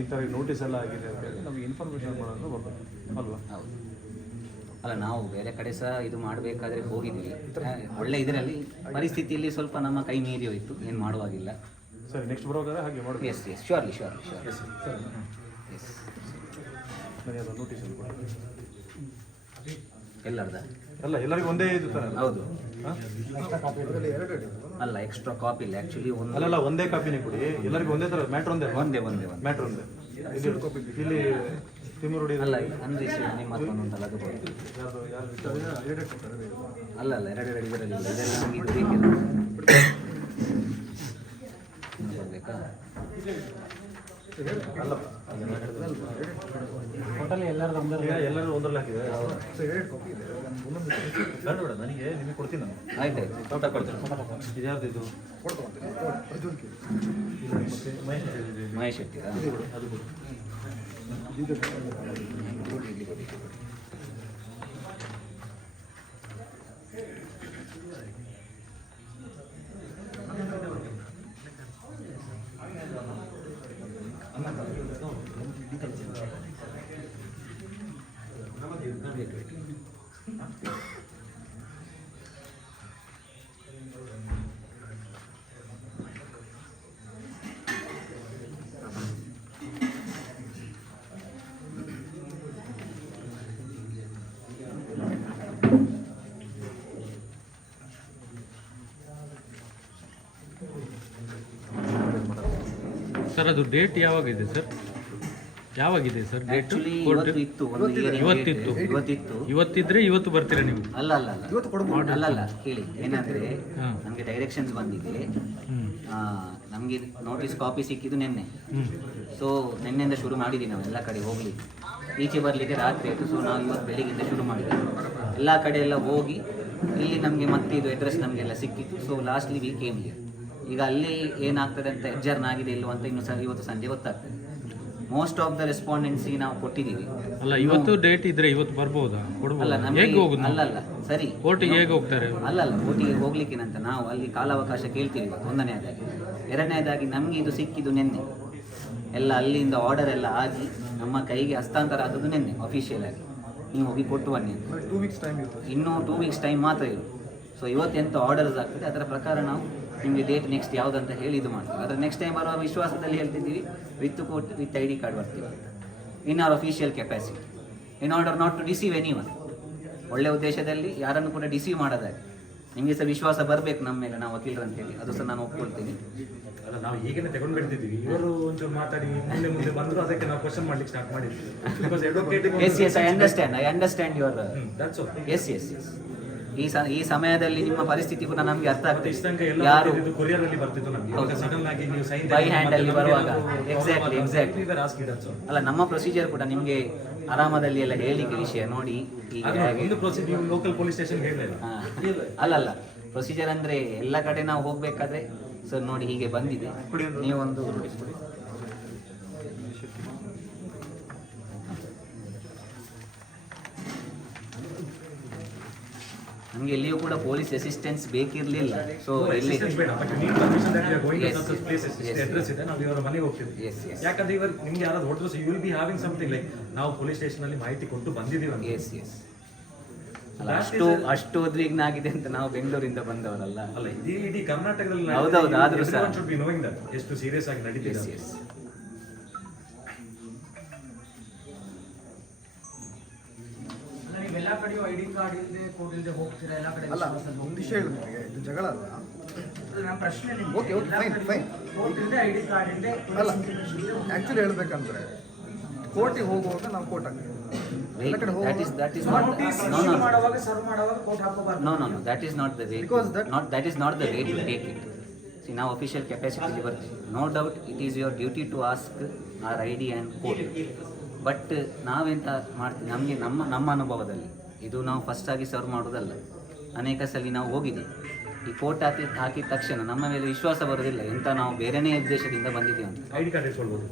ಈ ಥರ ನೋಟಿಸ್ ಎಲ್ಲ ಆಗಿದೆ ಅಂತ ಹೇಳಿ ನಮಗೆ ಇನ್ಫಾರ್ಮೇಷನ್ ಮಾಡೋದು ಬರ್ಬೇಕು ಅಲ್ವಾ. ಅಲ್ಲ, ನಾವು ಬೇರೆ ಕಡೆ ಸಹ ಇದು ಮಾಡಬೇಕಾದ್ರೆ ಹೋಗಿದ್ದೀವಿ. ಒಳ್ಳೆ ಇದರಲ್ಲಿ ಪರಿಸ್ಥಿತಿಯಲ್ಲಿ ಸ್ವಲ್ಪ ನಮ್ಮ ಕೈ ಮೀರಿ ಹೋಯಿತು, ಏನು ಮಾಡುವಾಗಿಲ್ಲ. ಸರಿ, ನೆಕ್ಸ್ಟ್ ಬರೋದಾದ್ರೆ ಹಾಗೆ ಮಾಡಿ. Yes surely yes. ನನಗೆ ಅದು ನೋಟಿಸ್ ಎಲ್ಲರದ ಅಲ್ಲ, ಎಲ್ಲರಿಗೂ ಒಂದೇ ಇದು ತಾನೆ. ಹೌದು. ಅಲ್ಲ, ಎಕ್ಸ್ಟ್ರಾ ಕಾಪಿ ಇಲ್ಲ ಆ್ಯಕ್ಚುಲಿ. ಅಲ್ಲ, ಒಂದೇ ಕಾಪಿನೇ ಕೊಡಿ ಎಲ್ಲರಿಗೂ, ಒಂದೇ ಥರ ಮ್ಯಾಟ್ರ್ ಒಂದೇ ಮ್ಯಾಟ್ರ್ ಒಂದೇ. ಇಲ್ಲಿ ತಿಮ್ಮೂರುಡಿ ಅಲ್ಲ ಅಂದರೆ ನಿಮ್ಮ ಮತ್ತೊಂದುಂಟಲ್ಲ, ಅದು ಅಲ್ಲ ಎರಡು ಇದರಲ್ಲಿ ಇದೆಲ್ಲ ನಮಗೆ ಇದು ಬೇಕಿಲ್ಲ. ಬರಬೇಕಾ? ಎಲ್ಲರೂ ಒಂದರಲ್ಲಿ ಹಾಕಿದೆ. ಬೇಡ, ನನಗೆ ನಿಮಗೆ ಕೊಡ್ತೀನಿ ನಾನು. ಆಯ್ತು ತಗೊಳ್ತೀನಿ. ಇದ್ಯಾರ್ದು ಇದು? ಮಹೇಶ್ ಶೆಟ್ಟಿ ಅದು ಕೊಡಿ. ಸರ್ ಅದು ಡೇಟ್ ಯಾವಾಗಿದೆ ಸರ್? ಯಾವಾಗಿದೆ ಸರ್ ಡೇಟ್? ಆಕ್ಚುಲಿ ಇವತ್ತು ಇತ್ತು, ಒಂದು hearing ಇವತ್ತಿತ್ತು. date ಇವತ್ತಿತ್ತು. ಇವತ್ತಿದ್ರೆ ಇವತ್ತು ಬರ್ತೀರಾ ನೀವು? ಅಲ್ಲ ಅಲ್ಲ ಅಲ್ಲ ಇವತ್ತು ಕೊಡ್ಬೋದು. ಅಲ್ಲಲ್ಲ, ಕೇಳಿ ಏನಂದ್ರೆ ಹಾ. ನಮಗೆ ಡೈರೆಕ್ಷನ್ಸ್ ಬಂದಿದೆ. ನಮಗೆ ನೋಟಿಸ್ ಕಾಪಿ ಸಿಕ್ಕಿದ್ದು ನಿನ್ನೆ. ಸೊ ನಿನ್ನೆಯಿಂದ ಶುರು ಮಾಡಿದ್ದೀವಿ ನಾವು ಎಲ್ಲ ಕಡೆ ಹೋಗ್ಲಿಕ್ಕೆ. ಈಚೆ ಬರಲಿಕ್ಕೆ ರಾತ್ರಿ ಆಯಿತು. ಸೊ ನಾವು ಇವತ್ತು ಬೆಳಿಗ್ಗೆಯಿಂದ ಶುರು ಮಾಡಿದ್ವಿ. ಎಲ್ಲ ಕಡೆ ಎಲ್ಲ ಹೋಗಿ ಇಲ್ಲಿ ನಮಗೆ ಮತ್ತೆ ಇದು ಅಡ್ರೆಸ್ ನಮಗೆಲ್ಲ ಸಿಕ್ಕಿತ್ತು. So lastly we came here. ಈಗ ಅಲ್ಲಿ ಏನಾಗ್ತದೆ ಅಂತ ಎಡ್ಜರ್ನ್ ಆಗಿದೆ ಇಲ್ಲೋ ಅಂತ ಇನ್ನು ಇವತ್ತು ಸಂಜೆ ಗೊತ್ತಾಗ್ತದೆ. ಮೋಸ್ಟ್ ಆಫ್ ದ ರೆಸ್ಪಾಂಡೆನ್ಸಿಗೆ ನಾವು ಕೊಟ್ಟಿದ್ದೀವಿ. ಅಲ್ಲ ಇವತ್ತು ಡೇಟ್ ಇದ್ರೆ ಇವತ್ತು ಬರ್ಬೋದಾ? ಅಲ್ಲ ಕೊಡ್ಬೋದಾ? ನಮಗೆ ಹೇಗೆ ಹೋಗುದು? ಅಲ್ಲಲ್ಲ ಸರಿ, ಕೋರ್ಟಿಗೆ ಹೇಗೆ ಹೋಗ್ತಾರೆ? ಅಲ್ಲಲ್ಲ ಕೋರ್ಟಿಗೆ ಹೋಗ್ಲಿಕ್ಕೇನಂತ ನಾವು ಅಲ್ಲಿ ಕಾಲಾವಕಾಶ ಕೇಳ್ತೀವಿ ಇವತ್ತು, ಒಂದನೇದಾಗಿ. ಎರಡನೇದಾಗಿ ನಮಗೆ ಇದು ಸಿಕ್ಕಿದ್ದು ನಿನ್ನೆ. ಎಲ್ಲ ಅಲ್ಲಿಂದ ಆರ್ಡರ್ ಎಲ್ಲ ಆಗಿ ನಮ್ಮ ಕೈಗೆ ಹಸ್ತಾಂತರ ಆದದ್ದು ನಿನ್ನೆ ಅಫಿಷಿಯಲ್ ಆಗಿ. ನೀವು ಹೋಗಿ ಕೊಟ್ಟು ಬನ್ನಿ ಅಂತ. 2 weeks ಟೈಮ್ ಇರುತ್ತೆ. ಇನ್ನೂ 2 weeks ಟೈಮ್ ಮಾತ್ರ ಇರು. ಸೊ ಇವತ್ತೆಂತ ಆರ್ಡರ್ಸ್ ಆಗ್ತದೆ ಅದರ ಪ್ರಕಾರ ನಾವು ನಿಮಗೆ ಡೇಟ್ ನೆಕ್ಸ್ಟ್ ಯಾವುದಂತ ಹೇಳಿ ಇದು ಮಾಡ್ತೀವಿ. ಅದರ ನೆಕ್ಸ್ಟ್ ಟೈಮ್ ಬರುವ ವಿಶ್ವಾಸದಲ್ಲಿ ಹೇಳ್ತಿದ್ದೀವಿ, with court with ID card ಬರ್ತೀವಿ in our official capacity, in order not to deceive anyone. ಒಳ್ಳೆ ಉದ್ದೇಶದಲ್ಲಿ ಯಾರನ್ನು ಕೂಡ ಡಿಸೀವ್ ಮಾಡೋದಾಗಿ ನಿಮಗೆ ಸಹ ವಿಶ್ವಾಸ ಬರಬೇಕು ನಮ್ಮ ಮೇಲೆ, ನಾವು ವಕೀಲರು ಅಂತ ಹೇಳಿ. ಅದು ಸಹ ನಾನು ಒಪ್ಕೊಳ್ತೀನಿ. ಅಲ್ಲ ನಾವು ಈಗೇನೆ ತಗೊಂಡು ಬಿಡ್ತಿದ್ದೀವಿ. ಇವರು ಒಂಚೂರು ಮಾತಾಡಿ ಮುಂದೆ ಬಂದ್ರು ಅದಕ್ಕೆ ನಾವು ಕ್ವಶನ್ ಮಾಡ್ಲಿಕ್ಕೆ ಸ್ಟಾರ್ಟ್ ಮಾಡಿದ್ವಿ. Because advocate yes I understand your that's okay. Yes ಈ ಸಮಯದಲ್ಲಿ ನಿಮ್ಮ ಪರಿಸ್ಥಿತಿ ಕೂಡ ನಮಗೆ ಅರ್ಥ ಆಗ್ತದೆ. ಇಷ್ಟಂಕ ಎಲ್ಲ ಯಾರು ಕೊರಿಯರ್ ಅಲ್ಲಿ ಬರ್ತಿತ್ತು ನಮಗೆ. ಇವಾಗ ಸಡನ್ ಆಗಿ ನೀವು ಸೈನ್ ಬೈ ಹ್ಯಾಂಡ್ ಅಲ್ಲಿ ಬರುವಾಗ ಎಕ್ಸಾಕ್ಟ್ಲಿ ಅಲ್ಲ, ನಮ್ಮ ಪ್ರೊಸೀಜರ್ ಕೂಡ ನಿಮಗೆ ಆರಾಮದಲ್ಲಿ ಎಲ್ಲ ಹೇಳಿಕೆ ವಿಷಯ ನೋಡಿ. ಈಗ ಒಂದು ಪ್ರೊಸೀಜರ್ ಲೋಕಲ್ ಪೊಲೀಸ್ ಸ್ಟೇಷನ್ ಹೇಳಿಲ್ಲ. ಅಲ್ಲಲ್ಲ, ಪ್ರೊಸೀಜರ್ ಅಂದ್ರೆ ಎಲ್ಲ ಕಡೆ ನಾವು ಹೋಗ್ಬೇಕಾದ್ರೆ ಸರ್ ನೋಡಿ ಹೀಗೆ ಬಂದಿದೆ, ನೀವೊಂದು ನಮಗೆ ಎಲ್ಲಿಯೂ ಕೂಡ ಪೊಲೀಸ್ ಅಸಿಸ್ಟೆನ್ಸ್ ಬೇಕಿರಲಿಲ್ಲ. ಸೊ ಎಲ್ಲಿ ಬೇಡ, ಬಟ್ ನೀವು permission that you are going to such places address ಇದೆ, ನಾವು ಇವರ ಮನೆಗೆ ಹೋಗ್ತೀವಿ. ಯಾಕಂದ್ರೆ ಇವರು ನಿಮ್ಗೆ ಯಾರಾದ್ರೂ ಹೊಡೆದ್ರು you will be having something like ನಾವು ಪೊಲೀಸ್ ಸ್ಟೇಷನ್ ಅಲ್ಲಿ ಮಾಹಿತಿ ಕೊಟ್ಟು ಬಂದಿದ್ದೀವಿ ಅಂತ. ಅಲ್ಲ, ಅಷ್ಟು ಉದ್ವಿಗ್ನ ಆಗಿದೆ ಅಂತ ನಾವು ಬೆಂಗಳೂರಿಂದ ಬಂದವರಲ್ಲ. ಅಲ್ಲ ಇಡೀ ಕರ್ನಾಟಕದಲ್ಲಿ ಹೌದೌದು, ಆದ್ರೂ ಸಹ should be knowing that ಎಷ್ಟು ಸೀರಿಯಸ್ ಆಗಿ ನಡೀತಿದೆ. ಎಲ್ಲ ಕಡೆಯೂ ID ಕಾರ್ಡ್ ಇಲ್ಲದೆ ಕೋರ್ಟ್ ಇಲ್ಲದೆ ಹೋಗ್ತೀರಾ ಎಲ್ಲ ಕಡೆ? ಅಲ್ಲ ಒಂದು ವಿಷಯ ಹೇಳಿ ನಿಮಗೆ, ಇದು ಜಗಳ ಅಲ್ಲ. ನಮ್ಮ ಪ್ರಶ್ನೆ ಓಕೆ ಫೈನ್. ಕೋರ್ಟ್ ಇಲ್ಲದೆ ID ಕಾರ್ಡ್ ಇಲ್ಲದೆ ಅಲ್ಲ ಆ್ಯಕ್ಚುಲಿ ಹೇಳ್ಬೇಕಂದ್ರೆ ಕೋರ್ಟಿಗೆ ಹೋಗುವಾಗ ನಾವು ಕೋರ್ಟ್ ಹಾಕ್ತೀವಿ. ಎಲ್ಲ ಕಡೆ ಮಾಡುವಾಗ ಸರ್ವ್ ಮಾಡುವಾಗ court ಹಾಕೋಬಾರ್ದು. No, that is not the way. Because that is not the way to take it. See, now official capacity ಬರ್ತೀವಿ. No doubt it is your duty to ask our ID and court. But ನಾವೆಂತ ಮಾಡ್ತೀವಿ, ನಮಗೆ ನಮ್ಮ ಅನುಭವದಲ್ಲಿ ಇದು ನಾವು first ಆಗಿ serve ಮಾಡೋದಲ್ಲ. ಅನೇಕ ಸಲ ನಾವು ಹೋಗಿದ್ದೀವಿ. ಈ ಕೋರ್ಟ್ ಹಾಕಿದ ತಕ್ಷಣ ನಮ್ಮ ಮೇಲೆ ವಿಶ್ವಾಸ ಬರೋದಿಲ್ಲ, ಎಂತ ನಾವು ಬೇರೆನೇ ಉದ್ದೇಶದಿಂದ ಬಂದಿದ್ದೀವಿ ಅಂತ. ಐಡಿ ಕಾರ್ಡ್ ಇಟ್ಕೊಳ್ಬಹುದು.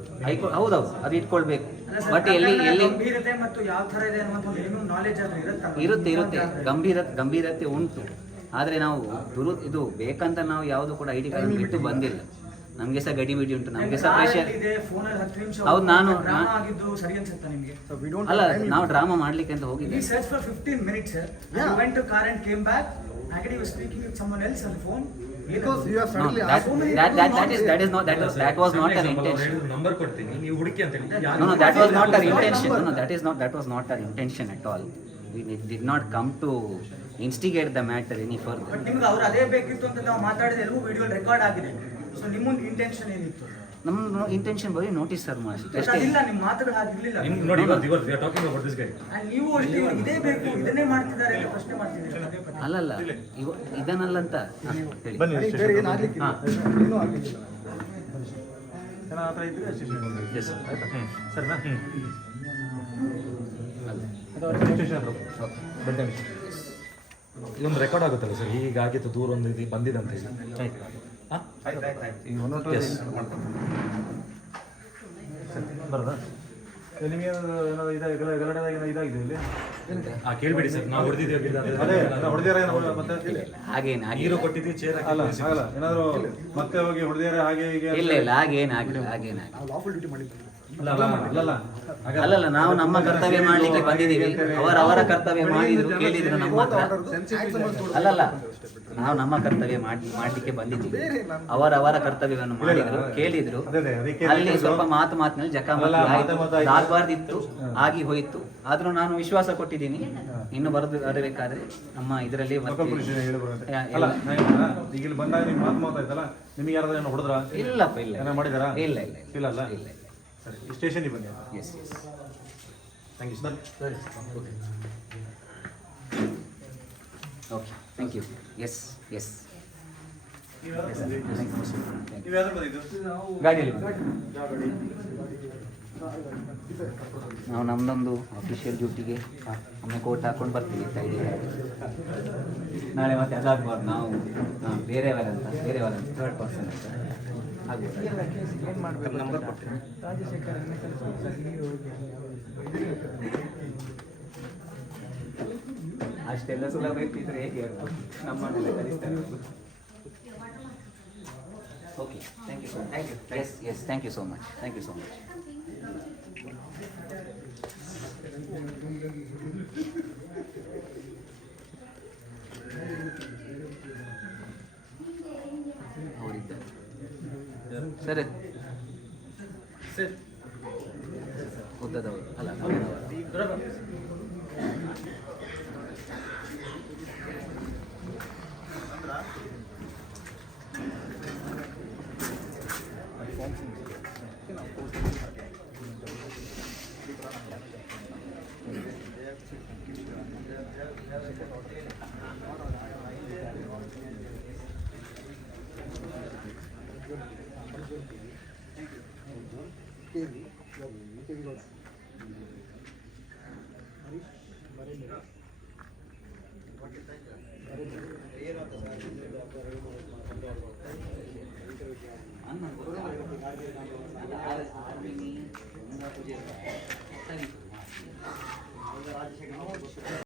ಹೌದೌದು, ಅದು ಇಟ್ಕೊಳ್ಬೇಕು. ಬಟ್ ಎಲ್ಲಿ ಗಂಭೀರತೆ ಮತ್ತು ಯಾವ ಥರ ಇದೆ ಅನ್ನುವಂಥ ಒಂದು ಮಿನಿಮಮ್ ನಾಲೆಜ್ ಆದ್ರೂ ಇರುತ್ತೆ. ಗಂಭೀರತೆ ಉಂಟು. ಆದರೆ ನಾವು ಇದು ಬೇಕಂತ ನಾವು ಯಾವುದು ಕೂಡ ID ಕಾರ್ಡ್ ಬಿಟ್ಟು ಬಂದಿಲ್ಲ. ನಮಗೆ ಸಹ ಗಡಿಬಿಡಿ ಉಂಟು, ನಮಗೆ ಸಹ ಪ್ರೆಷರ್. ಹೌದು, ನಾನು ಅಲ್ಲ, ನಾವು ಡ್ರಾಮಾ ಮಾಡ್ಲಿಕ್ಕೆ ಅಂತ ಹೋಗಿದ್ದೆ. Because you have suddenly that was not our intention. Number ಕೊಡ್ತೀನಿ, ನೀವು ಹುಡುಕಿ ಅಂತ ಹೇಳಿ. No, that was not our intention. No, that was not our intention at all. We did not come to instigate the matter any further. But ನಿಮ್ಗೆ ಅವ್ರು ಅದೇ ಬೇಕಿತ್ತು ಅಂತ ನಾವು ಮಾತಾಡಿದ ಎಲ್ಲವೂ ವಿಡಿಯೋ ರೆಕಾರ್ಡ್ ಆಗಿದೆ. ಸೊ ನಿಮ್ಮ ಇಂಟೆನ್ಷನ್ ಏನಿತ್ತು? ನಮ್ಮ ಇಂಟೆನ್ಷನ್ ಬರೀ ನೋಟಿಸ್ ಸರ್ವ್ ಮಾಡಿ ಅಷ್ಟೇ. ಇಲ್ಲ, ನಿಮ್ಮ ಮಾತುಗಳು ಹಾಗಿರ್ಲಿಲ್ಲ. ನೋಡಿ ಇವತ್ತು we are talking about this guy. ನೀವು ಅಷ್ಟೇ ಇದೇ ಬೇಕು ಇದನ್ನೇ ಮಾಡ್ತಿದ್ದಾರೆ ಅಂತ ಪ್ರಶ್ನೆ ಮಾಡ್ತಿದ್ದೀರಾ. ಅಲ್ಲಲ್ಲ, ಇದನ್ನಲ್ಲ ಅಂತ ಹೇಳಿ. ಬೇರೆ ಏನು ಆಗ್ಲಿಕ್ಕಿಲ್ಲ, ಏನೂ ಆಗ್ಲಿಕ್ಕಿಲ್ಲ. ಏನಾದ್ರು ಇದ್ರೆ ಸ್ಟೇಷನ್ ಬಂದು. ಎಸ್ ಸರ್, ಆಯ್ತಾ? ಸರ್ ನಾ ಇದೊಂದು ರೆಕಾರ್ಡ್ ಆಗುತ್ತಲ್ಲ ಸರ್, ಹೀಗಾಗಿತ್ತು ದೂರ ಒಂದು ಇದು ಬಂದಿದೆ ಅಂತ ಹೇಳಿ. ಬರೋದಾ ನಿಮಗೆ ಏನಾದ್ರು ಇದಾಗಿದೆ ಇಲ್ಲಿ? ಕೇಳ್ಬೇಡಿ ಸರ್, ನಾವು ಹೊಡೆದಿದ್ದೀವಿ. ಅದೇ ಹೊಡೆದಿರ ಮತ್ತೆ ಹಾಗೇನು ನೀರು ಕೊಟ್ಟಿದ್ದೀವಿ, ಚೇರ್ ಅಲ್ಲ ಆಗಲ್ಲ, ಏನಾದ್ರು ಮತ್ತೆ ಹೋಗಿ ಹೊಡೆದಿರ ಹಾಗೆ ಹೀಗೆ ಇಲ್ಲ ಹಾಗೇನಾಗಿಲ್ಲ. ನಾವು ಲಾಫುಲ್ ಡ್ಯೂಟಿ ಮಾಡಿದ್ದೀವಿ. ಅಲ್ಲಲ್ಲ, ನಾವು ನಮ್ಮ ಕರ್ತವ್ಯ ಮಾಡ್ಲಿಕ್ಕೆ ಬಂದಿದ್ದೀವಿ. ಅವರ ಕರ್ತವ್ಯ ಮಾಡಿದ್ರು, ಕೇಳಿದ್ರು ನಮ್ಮ ಹತ್ರ. ಅಲ್ಲಲ್ಲ, ನಾವು ನಮ್ಮ ಕರ್ತವ್ಯ ಮಾಡ್ಲಿಕ್ಕೆ ಬಂದಿದ್ದೀವಿ. ಅವರ ಕರ್ತವ್ಯವನ್ನು ಮಾಡಿದ್ರು, ಕೇಳಿದ್ರು. ಅಲ್ಲಿ ಸ್ವಲ್ಪ ಮಾತಿನಲ್ಲಿ ಜಕಾಮತಿ ಆಯ್ತು, ಆಗಬಾರ್ದಿತ್ತು, ಆಗಿ ಹೋಯ್ತು. ಆದ್ರೂ ನಾನು ವಿಶ್ವಾಸ ಕೊಟ್ಟಿದ್ದೀನಿ, ಇನ್ನು ಬರಬೇಕಾದ್ರೆ ನಮ್ಮ ಇದರಲ್ಲಿ ಈಗ ಇಲ್ಲಿ ಬಂದಾಗ ನೀವು ಮಾತಾಯ್ತಲ್ಲ, ನಿಮಗೆ ಯಾರಾದ್ರೂ ಹೊಡೆದ್ರ? ಇಲ್ಲಪ್ಪ, ಇಲ್ಲ ಮಾಡಿದಾರಾ? ಇಲ್ಲ ಇಲ್ಲ ಅಲ್ಲ. ಸರಿ, ಸ್ಟೇಷನ್ಗೆ ಬನ್ನಿ. Yes thank you sir. Okay, thank you. Yes ನೀವು ಯಾವ್ದು ಬಂದಿದ್ದು? ಗಾಡಿಯಲ್ಲಿ ನಾವು ನಮ್ದೊಂದು ಅಫಿಷಿಯಲ್ ಡ್ಯೂಟಿಗೆ ಒಮ್ಮೆ ಕೋಟ್ ಹಾಕೊಂಡು ಬರ್ತೀವಿ ಕೈಗೆ. ನಾಳೆ ಮತ್ತೆ ಅದಾಗಬಾರ್ದು, ನಾವು ಬೇರೆಯವರಂತ ಥರ್ಡ್ ಪರ್ಸನ್ ಅಂತ ಆಗ್ಬೋದು. ನಂಬರ್ ಕೊಡ್ತೀನಿ. ಅಷ್ಟೆಲ್ಲ ಸುಲಭ ಇರ್ತಿದ್ರೆ ಹೇಗೆ ನಮ್ಮನ್ನೆಲ್ಲ ಕಲಿಸ್ತಾರೆ. Okay, thank you. Yes, thank you so much. ಅವರಿದ್ದಾರೆ ಸರ್, ಉದ್ದದವರು ಅಲ್ಲ, ಅನ್ನ